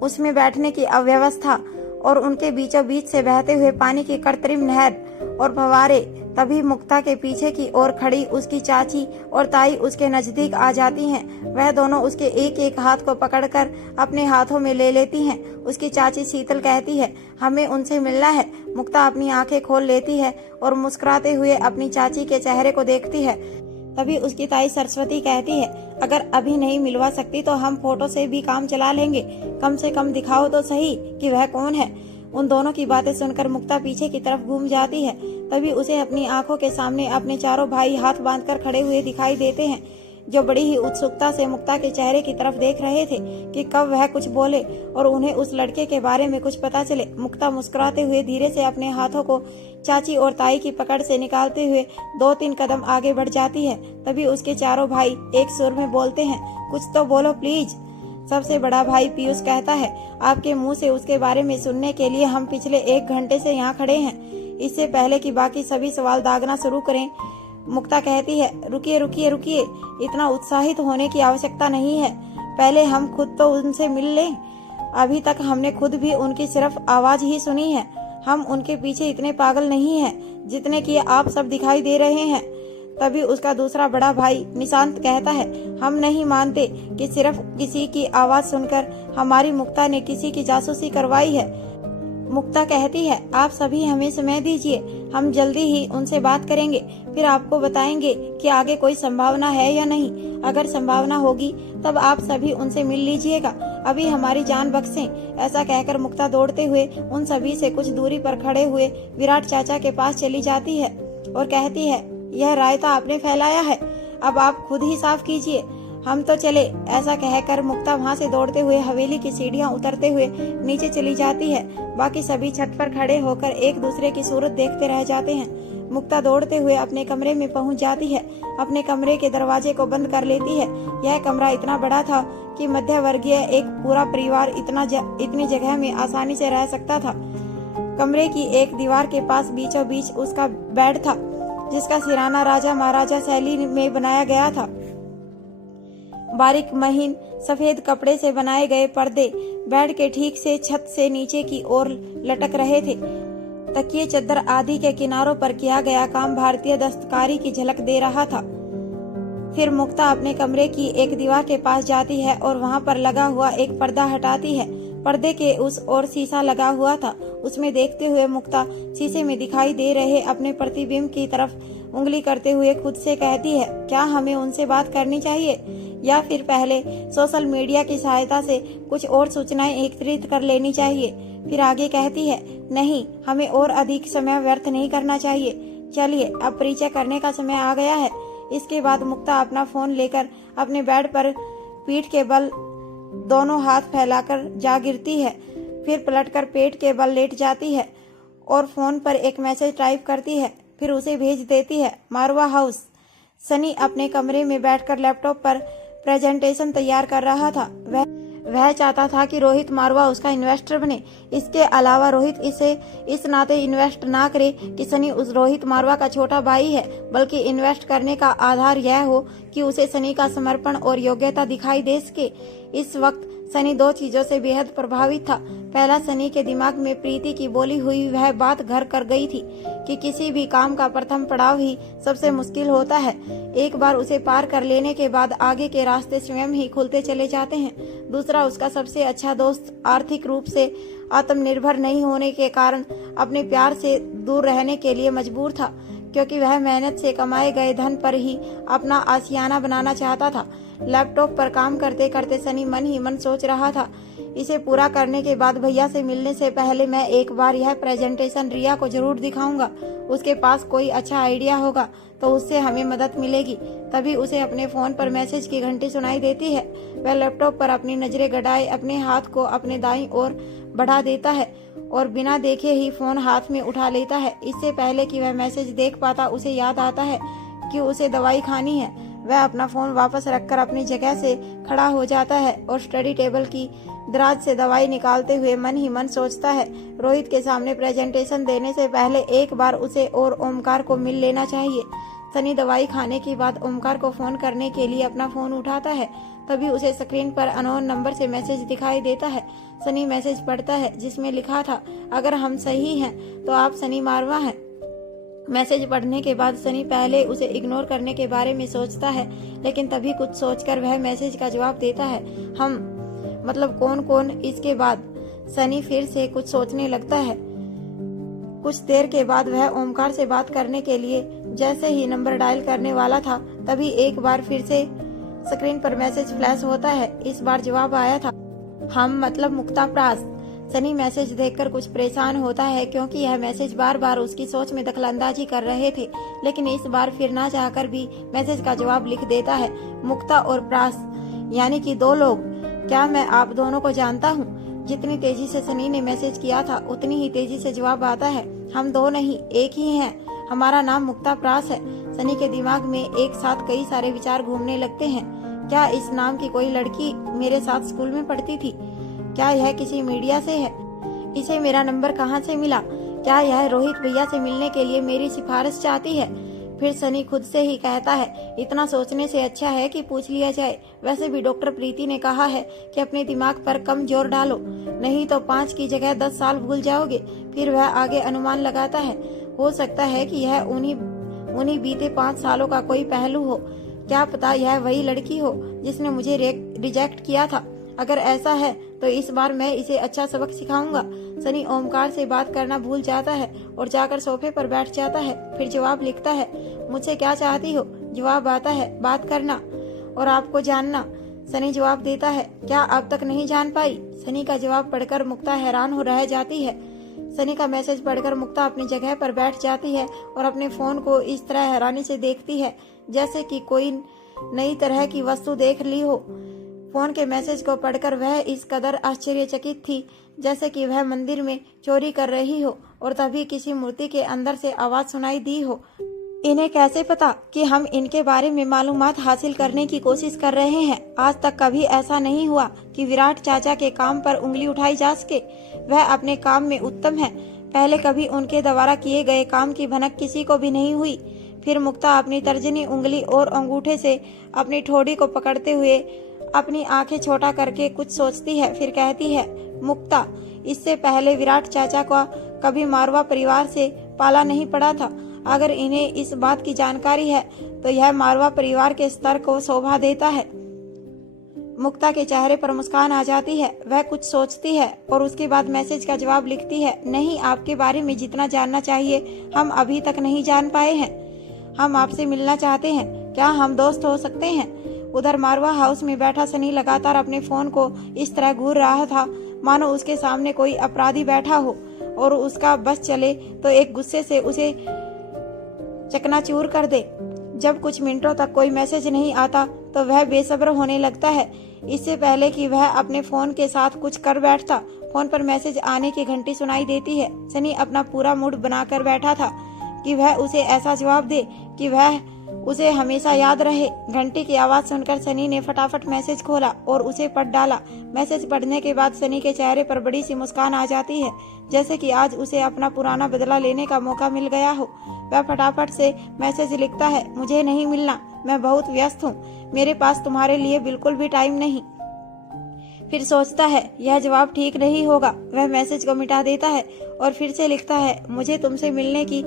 उसमें बैठने की अव्यवस्था और उनके बीचों बीच से बहते हुए पानी की कृत्रिम नहर और फव्वारे। तभी मुक्ता के पीछे की ओर खड़ी उसकी चाची और ताई उसके नजदीक आ जाती हैं। वह दोनों उसके एक एक हाथ को पकड़कर अपने हाथों में ले लेती हैं। उसकी चाची शीतल कहती है, हमें उनसे मिलना है। मुक्ता अपनी आंखें खोल लेती है और मुस्कुराते हुए अपनी चाची के चेहरे को देखती है। तभी उसकी ताई सरस्वती कहती है, अगर अभी नहीं मिलवा सकती तो हम फोटो से भी काम चला लेंगे, कम से कम दिखाओ तो सही कि वह कौन है। उन दोनों की बातें सुनकर मुक्ता पीछे की तरफ घूम जाती है। तभी उसे अपनी आंखों के सामने अपने चारों भाई हाथ बांधकर खड़े हुए दिखाई देते हैं, जो बड़ी ही उत्सुकता से मुक्ता के चेहरे की तरफ देख रहे थे कि कब वह कुछ बोले और उन्हें उस लड़के के बारे में कुछ पता चले। मुक्ता मुस्कुराते हुए धीरे से अपने हाथों को चाची और ताई की पकड़ से निकालते हुए 2-3 कदम आगे बढ़ जाती है। तभी उसके चारों भाई एक सुर में बोलते हैं, कुछ तो बोलो प्लीज। सबसे बड़ा भाई पीयूष कहता है, आपके मुंह से उसके बारे में सुनने के लिए हम पिछले 1 घंटे से यहाँ खड़े हैं। इससे पहले कि बाकी सभी सवाल दागना शुरू करें, मुक्ता कहती है, रुकिए रुकिए रुकिए, इतना उत्साहित होने की आवश्यकता नहीं है। पहले हम खुद तो उनसे मिल लें। अभी तक हमने खुद भी उनकी सिर्फ आवाज ही सुनी है। हम उनके पीछे इतने पागल नहीं हैं जितने कि आप सब दिखाई दे रहे हैं। तभी उसका दूसरा बड़ा भाई निशांत कहता है, हम नहीं मानते कि सिर्फ किसी की आवाज सुनकर हमारी मुक्ता ने किसी की जासूसी करवाई है। मुक्ता कहती है, आप सभी हमें समय दीजिए, हम जल्दी ही उनसे बात करेंगे, फिर आपको बताएंगे कि आगे कोई संभावना है या नहीं। अगर संभावना होगी तब आप सभी उनसे मिल लीजिएगा, अभी हमारी जान बख्शें। ऐसा कहकर मुक्ता दौड़ते हुए उन सभी से कुछ दूरी पर खड़े हुए विराट चाचा के पास चली जाती है और कहती है, यह रायता आपने फैलाया है, अब आप खुद ही साफ कीजिए, हम तो चले। ऐसा कहकर मुक्ता वहां से दौड़ते हुए हवेली की सीढ़ियां उतरते हुए नीचे चली जाती है। बाकी सभी छत पर खड़े होकर एक दूसरे की सूरत देखते रह जाते हैं। मुक्ता दौड़ते हुए अपने कमरे में पहुंच जाती है, अपने कमरे के दरवाजे को बंद कर लेती है। यह कमरा इतना बड़ा था कि मध्य वर्गीय एक पूरा परिवार इतनी जगह में आसानी से रह सकता था। कमरे की एक दीवार के पास बीचों बीच उसका बेड था, जिसका सिराना राजा महाराजा शैली में बनाया गया था। बारीक महीन सफेद कपड़े से बनाए गए पर्दे बेड के ठीक से छत से नीचे की ओर लटक रहे थे। तकिए, चद्दर आदि के किनारों पर किया गया काम भारतीय दस्तकारी की झलक दे रहा था। फिर मुक्ता अपने कमरे की एक दीवार के पास जाती है और वहां पर लगा हुआ एक पर्दा हटाती है। पर्दे के उस ओर शीशा लगा हुआ था। उसमें देखते हुए मुक्ता शीशे में दिखाई दे रहे अपने प्रतिबिंब की तरफ उंगली करते हुए खुद से कहती है, क्या हमें उनसे बात करनी चाहिए या फिर पहले सोशल मीडिया की सहायता से कुछ और सूचनाएं एकत्रित कर लेनी चाहिए। फिर आगे कहती है, नहीं, हमें और अधिक समय व्यर्थ नहीं करना चाहिए, चलिए अब परिचय करने का समय आ गया है। इसके बाद मुक्ता अपना फोन लेकर अपने बेड पर पीठ के बल दोनों हाथ फैलाकर जा गिरती है, फिर पलटकर पेट के बल लेट जाती है और फोन पर एक मैसेज टाइप करती है, फिर उसे भेज देती है। मारवा हाउस। सनी अपने कमरे में बैठकर लैपटॉप पर प्रेजेंटेशन तैयार कर रहा था। वह चाहता था कि रोहित मारवा उसका इन्वेस्टर बने। इसके अलावा रोहित इसे इस नाते इन्वेस्ट ना करे कि सनी उस रोहित मारवा का छोटा भाई है, बल्कि इन्वेस्ट करने का आधार यह हो कि उसे सनी का समर्पण और योग्यता दिखाई दे सके। इस वक्त सनी दो चीजों से बेहद प्रभावित था। पहला, सनी के दिमाग में प्रीति की बोली हुई वह बात घर कर गई थी कि किसी भी काम का प्रथम पड़ाव ही सबसे मुश्किल होता है। एक बार उसे पार कर लेने के बाद आगे के रास्ते स्वयं ही खुलते चले जाते हैं। दूसरा, उसका सबसे अच्छा दोस्त आर्थिक रूप से आत्मनिर्भर नहीं होने के कारण अपने प्यार से दूर रहने के लिए मजबूर था, क्योंकि वह मेहनत से कमाए गए धन पर ही अपना आशियाना बनाना चाहता था। लैपटॉप पर काम करते करते सनी मन ही मन सोच रहा था, इसे पूरा करने के बाद भैया से मिलने से पहले मैं एक बार यह प्रेजेंटेशन रिया को जरूर दिखाऊंगा। उसके पास कोई अच्छा आइडिया होगा तो उससे हमें मदद मिलेगी। तभी उसे अपने फोन पर मैसेज की घंटी सुनाई देती है। वह लैपटॉप पर अपनी नजरें गड़ाए अपने हाथ को अपने दाईं ओर बढ़ा देता है और बिना देखे ही फोन हाथ में उठा लेता है। इससे पहले कि वह मैसेज देख पाता, उसे याद आता है कि उसे दवाई खानी है। वह अपना फोन वापस रखकर अपनी जगह से खड़ा हो जाता है और स्टडी टेबल की दराज से दवाई निकालते हुए मन ही मन सोचता है, रोहित के सामने प्रेजेंटेशन देने से पहले एक बार उसे और ओमकार को मिल लेना चाहिए। सनी दवाई खाने के बाद ओमकार को फोन करने के लिए अपना फोन उठाता है। तभी उसे स्क्रीन पर अननोन नंबर से मैसेज दिखाई देता है। सनी मैसेज पढ़ता है, जिसमें लिखा था, अगर हम सही हैं तो आप सनी मारवा हैं। मैसेज पढ़ने के बाद सनी पहले उसे इग्नोर करने के बारे में सोचता है, लेकिन तभी कुछ सोचकर वह मैसेज का जवाब देता है, हम मतलब कौन कौन। इसके बाद सनी फिर से कुछ सोचने लगता है। कुछ देर के बाद वह ओमकार से बात करने के लिए जैसे ही नंबर डायल करने वाला था, तभी एक बार फिर से स्क्रीन पर मैसेज फ्लैश होता है। इस बार जवाब आया था, हम मतलब मुक्ता प्रास। सनी मैसेज देखकर कुछ परेशान होता है, क्योंकि यह मैसेज बार बार उसकी सोच में दखलंदाजी कर रहे थे, लेकिन इस बार फिर ना चाहकर भी मैसेज का जवाब लिख देता है, मुक्ता और प्रास यानी कि दो लोग। क्या मैं आप दोनों को जानता हूँ? जितनी तेजी से सनी ने मैसेज किया था, उतनी ही तेजी से जवाब आता है, हम दो नहीं एक ही हैं, हमारा नाम मुक्ता प्रास है। सनी के दिमाग में एक साथ कई सारे विचार घूमने लगते हैं। क्या इस नाम की कोई लड़की मेरे साथ स्कूल में पढ़ती थी? क्या यह किसी मीडिया से है? इसे मेरा नंबर कहाँ से मिला? क्या यह रोहित भैया से मिलने के लिए मेरी सिफारिश चाहती है? फिर सनी खुद से ही कहता है, इतना सोचने से अच्छा है कि पूछ लिया जाए। वैसे भी डॉक्टर प्रीति ने कहा है कि अपने दिमाग पर कम जोर डालो, नहीं तो 5 की जगह 10 साल भूल जाओगे। फिर वह आगे अनुमान लगाता है, हो सकता है कि यह उन्हीं बीते 5 सालों का कोई पहलू हो। क्या पता यह वही लड़की हो जिसने मुझे रिजेक्ट किया था। अगर ऐसा है तो इस बार मैं इसे अच्छा सबक सिखाऊंगा। सनी ओमकार से बात करना भूल जाता है और जाकर सोफे पर बैठ जाता है। फिर जवाब लिखता है, मुझसे क्या चाहती हो? जवाब आता है, बात करना और आपको जानना। सनी जवाब देता है, क्या अब तक नहीं जान पाई? सनी का जवाब पढ़कर मुक्ता हैरान हो रह जाती है। सनी का मैसेज पढ़कर मुक्ता अपनी जगह पर बैठ जाती है और अपने फोन को इस तरह हैरानी से देखती है जैसे कि कोई नई तरह की वस्तु देख ली हो। फोन के मैसेज को पढ़कर वह इस कदर आश्चर्यचकित थी जैसे कि वह मंदिर में चोरी कर रही हो और तभी किसी मूर्ति के अंदर से आवाज सुनाई दी हो, इन्हें कैसे पता कि हम इनके बारे में मालूमात हासिल करने की कोशिश कर रहे हैं? आज तक कभी ऐसा नहीं हुआ कि विराट चाचा के काम पर उंगली उठाई जा सके। वह अपने काम में उत्तम है। पहले कभी उनके द्वारा किए गए काम की भनक किसी को भी नहीं हुई। फिर मुक्ता अपनी तर्जनी उंगली और अंगूठे से अपनी ठोड़ी को पकड़ते हुए अपनी आंखें छोटा करके कुछ सोचती है। फिर कहती है, मुक्ता, इससे पहले विराट चाचा का कभी मारवा परिवार से पाला नहीं पड़ा था। अगर इन्हें इस बात की जानकारी है तो यह मारवा परिवार के स्तर को शोभा देता है। मुक्ता के चेहरे पर मुस्कान आ जाती है। वह कुछ सोचती है और उसके बाद मैसेज का जवाब लिखती है, नहीं, आपके बारे में जितना जानना चाहिए हम अभी तक नहीं जान पाए हैं। हम आपसे मिलना चाहते हैं। क्या हम दोस्त हो सकते हैं? उधर मारवा हाउस में बैठा सनी लगातार अपने फोन को इस तरह घूर रहा था मानो उसके सामने कोई अपराधी बैठा हो और उसका बस चले तो एक गुस्से से उसे चकनाचूर कर दे। जब कुछ मिनटों तक कोई मैसेज नहीं आता तो वह बेसब्र होने लगता है। इससे पहले कि वह अपने फोन के साथ कुछ कर बैठता, फोन पर मैसेज आने की घंटी सुनाई देती है। सनी अपना पूरा मूड बनाकर बैठा था कि वह उसे ऐसा जवाब दे कि वह उसे हमेशा याद रहे। घंटी की आवाज सुनकर सनी ने फटाफट मैसेज खोला और उसे पढ़ डाला। मैसेज पढ़ने के बाद सनी के चेहरे पर बड़ी सी मुस्कान आ जाती है, जैसे कि आज उसे अपना पुराना बदला लेने का मौका मिल गया हो। वह फटाफट से मैसेज लिखता है, मुझे नहीं मिलना, मैं बहुत व्यस्त हूँ, मेरे पास तुम्हारे लिए बिल्कुल भी टाइम नहीं। फिर सोचता है यह जवाब ठीक नहीं होगा। वह मैसेज को मिटा देता है और फिर से लिखता है, मुझे तुमसे मिलने की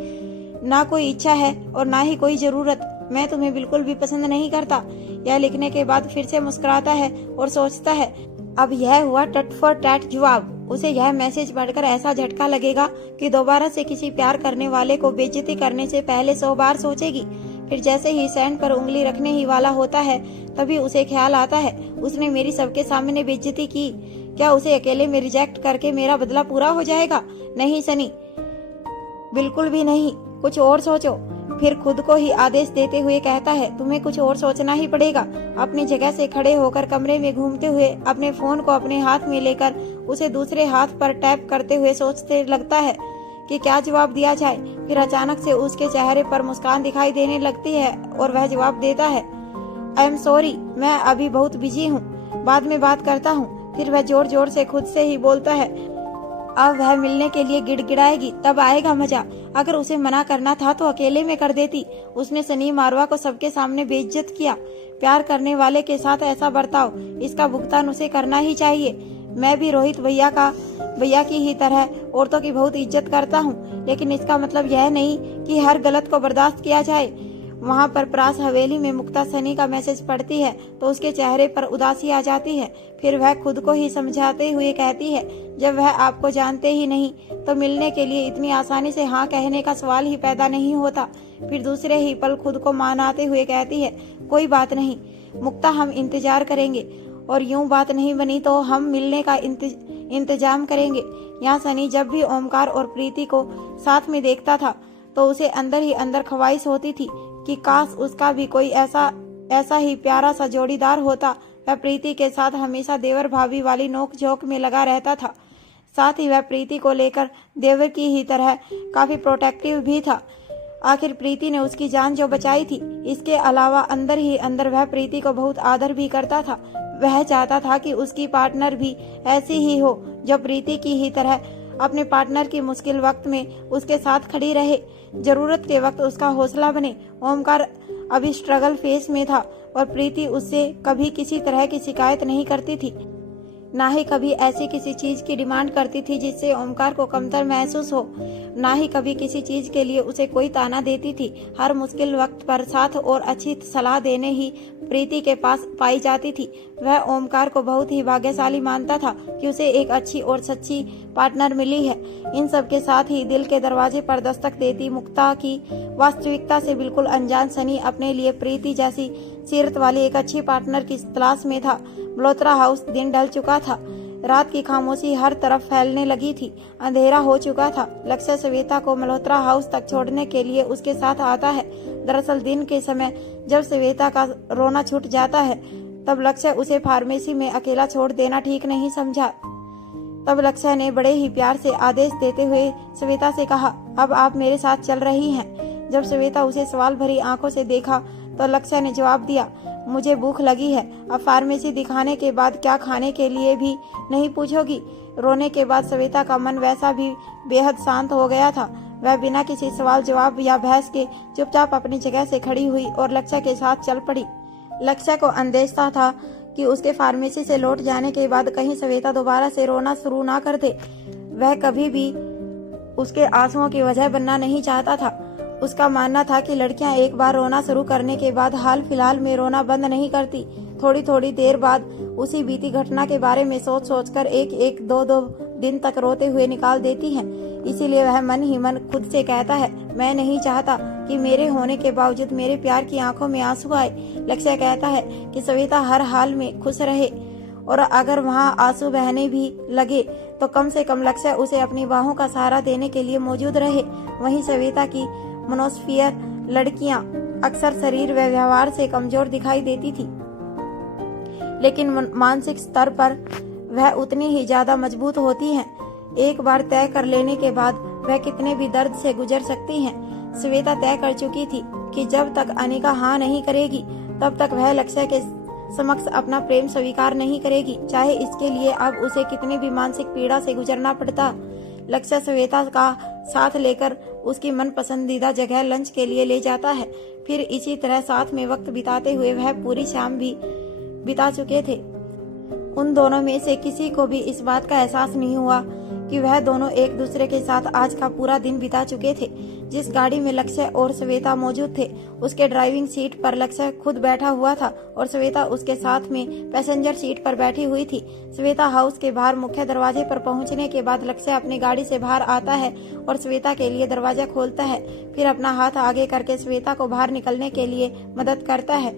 ना कोई इच्छा है और ना ही कोई जरूरत, मैं तुम्हें बिल्कुल भी पसंद नहीं करता। यह लिखने के बाद फिर से मुस्कुराता है और सोचता है अब यह हुआ टट फॉर टैट जवाब। उसे यह मैसेज पढ़कर ऐसा झटका लगेगा कि दोबारा से किसी प्यार करने वाले को बेइज्जती करने से पहले 100 बार सोचेगी। फिर जैसे ही सेंड पर उंगली रखने ही वाला होता है तभी उसे ख्याल आता है, उसने मेरी सबके सामने बेइज्जती की, क्या उसे अकेले में रिजेक्ट करके मेरा बदला पूरा हो जाएगा? नहीं सनी, बिल्कुल भी नहीं, कुछ और सोचो। फिर खुद को ही आदेश देते हुए कहता है, तुम्हें कुछ और सोचना ही पड़ेगा। अपनी जगह से खड़े होकर कमरे में घूमते हुए अपने फोन को अपने हाथ में लेकर उसे दूसरे हाथ पर टैप करते हुए सोचते लगता है कि क्या जवाब दिया जाए। फिर अचानक से उसके चेहरे पर मुस्कान दिखाई देने लगती है और वह जवाब देता है, आई एम सॉरी, मैं अभी बहुत बिजी हूँ, बाद में बात करता हूँ। फिर वह जोर जोर से खुद से ही बोलता है, अब वह मिलने के लिए गिड़गिड़ाएगी, तब आएगा मजा। अगर उसे मना करना था तो अकेले में कर देती। उसने सनी मारवा को सबके सामने बेइज्जत किया। प्यार करने वाले के साथ ऐसा बर्ताव, इसका भुगतान उसे करना ही चाहिए। मैं भी रोहित भैया की ही तरह औरतों की बहुत इज्जत करता हूँ, लेकिन इसका मतलब यह नहीं कि हर गलत को बर्दाश्त किया जाए। वहाँ पर प्रास हवेली में मुक्ता सनी का मैसेज पढ़ती है तो उसके चेहरे पर उदासी आ जाती है। फिर वह खुद को ही समझाते हुए कहती है, जब वह आपको जानते ही नहीं तो मिलने के लिए इतनी आसानी से हाँ कहने का सवाल ही पैदा नहीं होता। फिर दूसरे ही पल खुद को मनाते हुए कहती है, कोई बात नहीं मुक्ता, हम इंतजार करेंगे और यूं बात नहीं बनी तो हम मिलने का इंतजाम करेंगे। यहाँ सनी जब भी ओमकार और प्रीति को साथ में देखता था तो उसे अंदर ही अंदर ख्वाहिश होती थी कि काश उसका भी कोई ऐसा ही प्यारा सा जोड़ीदार होता। वह प्रीति के साथ हमेशा देवर भाभी वाली नोक झोंक में लगा रहता था। साथ ही वह प्रीति को लेकर देवर की ही तरह काफी प्रोटेक्टिव भी था। आखिर प्रीति ने उसकी जान जो बचाई थी। इसके अलावा अंदर ही अंदर वह प्रीति को बहुत आदर भी करता था। वह चाहता था कि उसकी पार्टनर भी ऐसी ही हो जो प्रीति की ही तरह अपने पार्टनर की मुश्किल वक्त में उसके साथ खड़ी रहे, जरूरत के वक्त उसका हौसला बने। ओमकार अभी स्ट्रगल फेस में था और प्रीति उससे कभी किसी तरह की शिकायत नहीं करती थी, ना ही कभी ऐसी किसी चीज की डिमांड करती थी जिससे ओमकार को कमतर महसूस हो, ना ही कभी किसी चीज के लिए उसे कोई ताना देती थी। हर मुश्किल वक्त पर साथ और अच्छी सलाह देने ही प्रीति के पास पाई जाती थी। वह ओमकार को बहुत ही भाग्यशाली मानता था कि उसे एक अच्छी और सच्ची पार्टनर मिली है। इन सब के साथ ही दिल के दरवाजे पर दस्तक देती मुक्ता की वास्तविकता से बिल्कुल अनजान सनी अपने लिए प्रीति जैसी सीरत वाली एक अच्छी पार्टनर की तलाश में था। मल्होत्रा हाउस दिन ढल चुका था। रात की खामोशी हर तरफ फैलने लगी थी। अंधेरा हो चुका था। लक्ष्य श्वेता को मल्होत्रा हाउस तक छोड़ने के लिए उसके साथ आता है। दरअसल दिन के समय जब श्वेता का रोना छूट जाता है तब लक्ष्य उसे फार्मेसी में अकेला छोड़ देना ठीक नहीं समझा। तब लक्ष्य ने बड़े ही प्यार से आदेश देते हुए श्वेता से कहा, अब आप मेरे साथ चल रही हैं। जब श्वेता उसे सवाल भरी आंखों से देखा तो लक्ष्य ने जवाब दिया, मुझे भूख लगी है। अब फार्मेसी दिखाने के बाद क्या खाने के लिए भी नहीं पूछोगी? रोने के बाद श्वेता का मन वैसा भी बेहद शांत हो गया था। वह बिना किसी सवाल जवाब या बहस के चुपचाप अपनी जगह से खड़ी हुई और लक्ष्य के साथ चल पड़ी। लक्ष्य को अंदेशा था कि उसके फार्मेसी से लौट जाने के बाद कहीं श्वेता दोबारा से रोना शुरू ना कर दे। वह कभी भी उसके आंसुओं की वजह बनना नहीं चाहता था। उसका मानना था कि लड़कियां एक बार रोना शुरू करने के बाद हाल फिलहाल में रोना बंद नहीं करती। थोड़ी थोड़ी देर बाद उसी बीती घटना के बारे में सोच सोचकर एक दो दिन तक रोते हुए निकाल देती हैं। इसीलिए वह मन ही मन खुद से कहता है, मैं नहीं चाहता कि मेरे होने के बावजूद मेरे प्यार की आंखों में आंसू आए। लक्ष्य कहता है कि श्वेता हर हाल में खुश रहे और अगर वहाँ आंसू बहने भी लगे तो कम से कम लक्ष्य उसे अपनी बाहों का सहारा देने के लिए मौजूद रहे। वहीं श्वेता की मनोस्फीयर लड़कियां अक्सर शरीर व व्यवहार से कमजोर दिखाई देती थी, लेकिन मानसिक स्तर पर वह उतनी ही ज्यादा मजबूत होती हैं। एक बार तय कर लेने के बाद वह कितने भी दर्द से गुजर सकती हैं। श्वेता तय कर चुकी थी कि जब तक अनिका हाँ नहीं करेगी तब तक वह लक्ष्य के समक्ष अपना प्रेम स्वीकार नहीं करेगी, चाहे इसके लिए अब उसे कितनी भी मानसिक पीड़ा से गुजरना पड़ता। लक्ष्य श्वेता का साथ लेकर उसकी मन पसंदीदा जगह लंच के लिए ले जाता है। फिर इसी तरह साथ में वक्त बिताते हुए वह पूरी शाम भी बिता चुके थे। उन दोनों में से किसी को भी इस बात का एहसास नहीं हुआ कि वह दोनों एक दूसरे के साथ आज का पूरा दिन बिता चुके थे। जिस गाड़ी में लक्ष्य और श्वेता मौजूद थे उसके ड्राइविंग सीट पर लक्ष्य खुद बैठा हुआ था और श्वेता उसके साथ में पैसेंजर सीट पर बैठी हुई थी। श्वेता हाउस के बाहर मुख्य दरवाजे पर पहुंचने के बाद लक्ष्य अपनी गाड़ी से बाहर आता है और श्वेता के लिए दरवाजा खोलता है। फिर अपना हाथ आगे करके श्वेता को बाहर निकलने के लिए मदद करता है।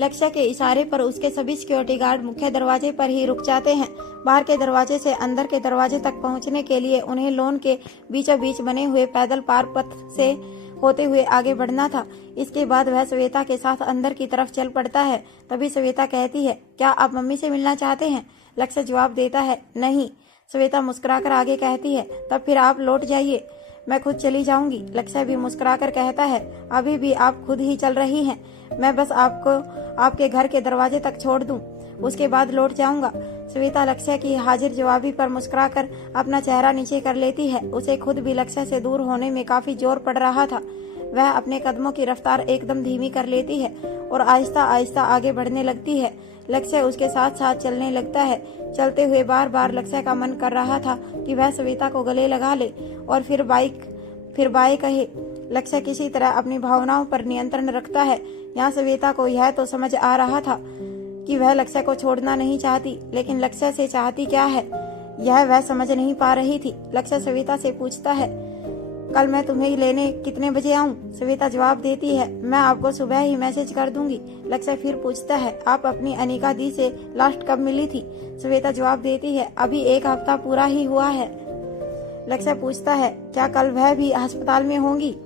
लक्ष्य के इशारे पर उसके सभी सिक्योरिटी गार्ड मुख्य दरवाजे पर ही रुक जाते हैं। बाहर के दरवाजे से अंदर के दरवाजे तक पहुंचने के लिए उन्हें लॉन के बीचों बीच बने हुए पैदल पार्क पथ से होते हुए आगे बढ़ना था। इसके बाद वह श्वेता के साथ अंदर की तरफ चल पड़ता है। तभी श्वेता कहती है, क्या आप मम्मी से मिलना चाहते हैं? लक्ष्य जवाब देता है, नहीं। श्वेता मुस्कुराकर आगे कहती है, तब फिर आप लौट जाइए, मैं खुद चली जाऊंगी। लक्ष्य भी मुस्कुराकर कहता है, अभी भी आप खुद ही चल रही हैं, मैं बस आपको आपके घर के दरवाजे तक छोड़ दूं, उसके बाद लौट जाऊंगा। श्वेता लक्ष्य की हाजिर जवाबी पर मुस्कुराकर अपना चेहरा नीचे कर लेती है। उसे खुद भी लक्ष्य से दूर होने में काफी जोर पड़ रहा था। वह अपने कदमों की रफ्तार एकदम धीमी कर लेती है और आहिस्ता आहिस्ता आगे बढ़ने लगती है। लक्ष्य उसके साथ साथ चलने लगता है। चलते हुए बार बार लक्ष्य का मन कर रहा था कि वह श्वेता को गले लगा ले और फिर बाय कहे। लक्ष्य किसी तरह अपनी भावनाओं पर नियंत्रण रखता है। यहाँ श्वेता को यह तो समझ आ रहा था कि वह लक्ष्य को छोड़ना नहीं चाहती, लेकिन लक्ष्य से चाहती क्या है यह वह समझ नहीं पा रही थी। लक्ष्य श्वेता से पूछता है, कल मैं तुम्हें लेने कितने बजे आऊं? श्वेता जवाब देती है, मैं आपको सुबह ही मैसेज कर दूंगी। लक्ष्य फिर पूछता है, आप अपनी अनिका दी से लास्ट कब मिली थी? श्वेता जवाब देती है, अभी 1 हफ्ता पूरा ही हुआ है। लक्ष्य पूछता है, क्या कल वह भी अस्पताल में होंगी?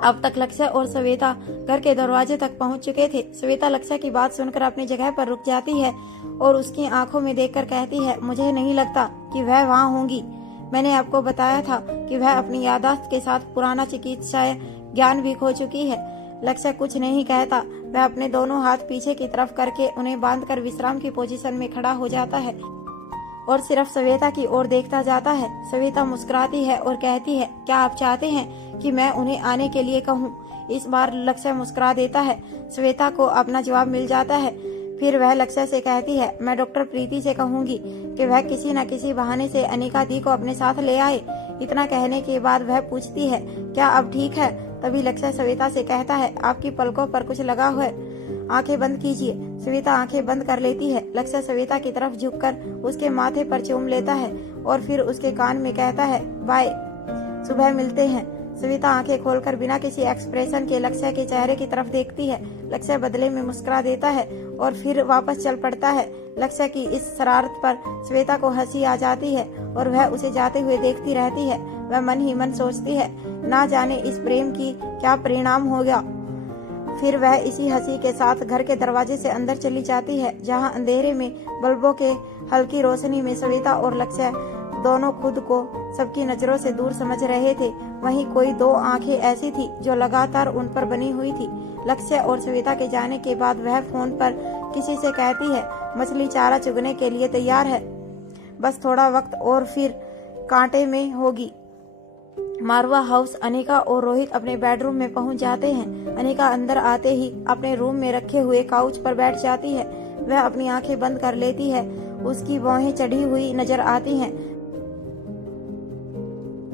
अब तक लक्ष्य और श्वेता घर के दरवाजे तक पहुंच चुके थे। श्वेता लक्ष्य की बात सुनकर अपनी जगह पर रुक जाती है और उसकी आंखों में देखकर कहती है, मुझे नहीं लगता कि वह वहाँ होंगी। मैंने आपको बताया था कि वह अपनी याददाश्त के साथ पुराना चिकित्सा ज्ञान भी खो चुकी है। लक्ष्य कुछ नहीं कहता। वह अपने दोनों हाथ पीछे की तरफ करके उन्हें बांधकर विश्राम की पोजीशन में खड़ा हो जाता है और सिर्फ श्वेता की ओर देखता जाता है। श्वेता मुस्कुराती है और कहती है, क्या आप चाहते हैं कि मैं उन्हें आने के लिए कहूँ? इस बार लक्ष्य मुस्कुरा देता है। श्वेता को अपना जवाब मिल जाता है। फिर वह लक्ष्य से कहती है, मैं डॉक्टर प्रीति से कहूंगी कि वह किसी न किसी बहाने से अनिका दी को अपने साथ ले आए। इतना कहने के बाद वह पूछती है, क्या अब ठीक है? तभी लक्ष्य श्वेता से कहता है, आपकी पलकों पर कुछ लगा हुआ है, आंखें बंद कीजिए। श्वेता आंखें बंद कर लेती है। लक्ष्य श्वेता की तरफ झुककर उसके माथे पर चूम लेता है और फिर उसके कान में कहता है, बाय, सुबह मिलते हैं। श्वेता आंखें खोलकर बिना किसी एक्सप्रेशन के लक्ष्य के चेहरे की तरफ देखती है। लक्ष्य बदले में मुस्कुरा देता है और फिर वापस चल पड़ता है। लक्ष्य की इस शरारत पर श्वेता को हंसी आ जाती है और वह उसे जाते हुए देखती रहती है। वह मन ही मन सोचती है, ना जाने इस प्रेम की क्या परिणाम होगा। फिर वह इसी हंसी के साथ घर के दरवाजे से अंदर चली जाती है, जहां अंधेरे में बल्बों के हल्की रोशनी में श्वेता और लक्ष्य दोनों खुद को सबकी नजरों से दूर समझ रहे थे। वहीं कोई 2 आंखें ऐसी थी जो लगातार उन पर बनी हुई थी। लक्ष्य और श्वेता के जाने के बाद वह फोन पर किसी से कहती है, मछली चारा चुगने के लिए तैयार है, बस थोड़ा वक्त और फिर कांटे में होगी। मारवा हाउस। अनिका और रोहित अपने बेडरूम में पहुंच जाते हैं। अनिका अंदर आते ही अपने रूम में रखे हुए काउच पर बैठ जाती है। वह अपनी आंखें बंद कर लेती है। उसकी भौहें चढ़ी हुई नजर आती हैं।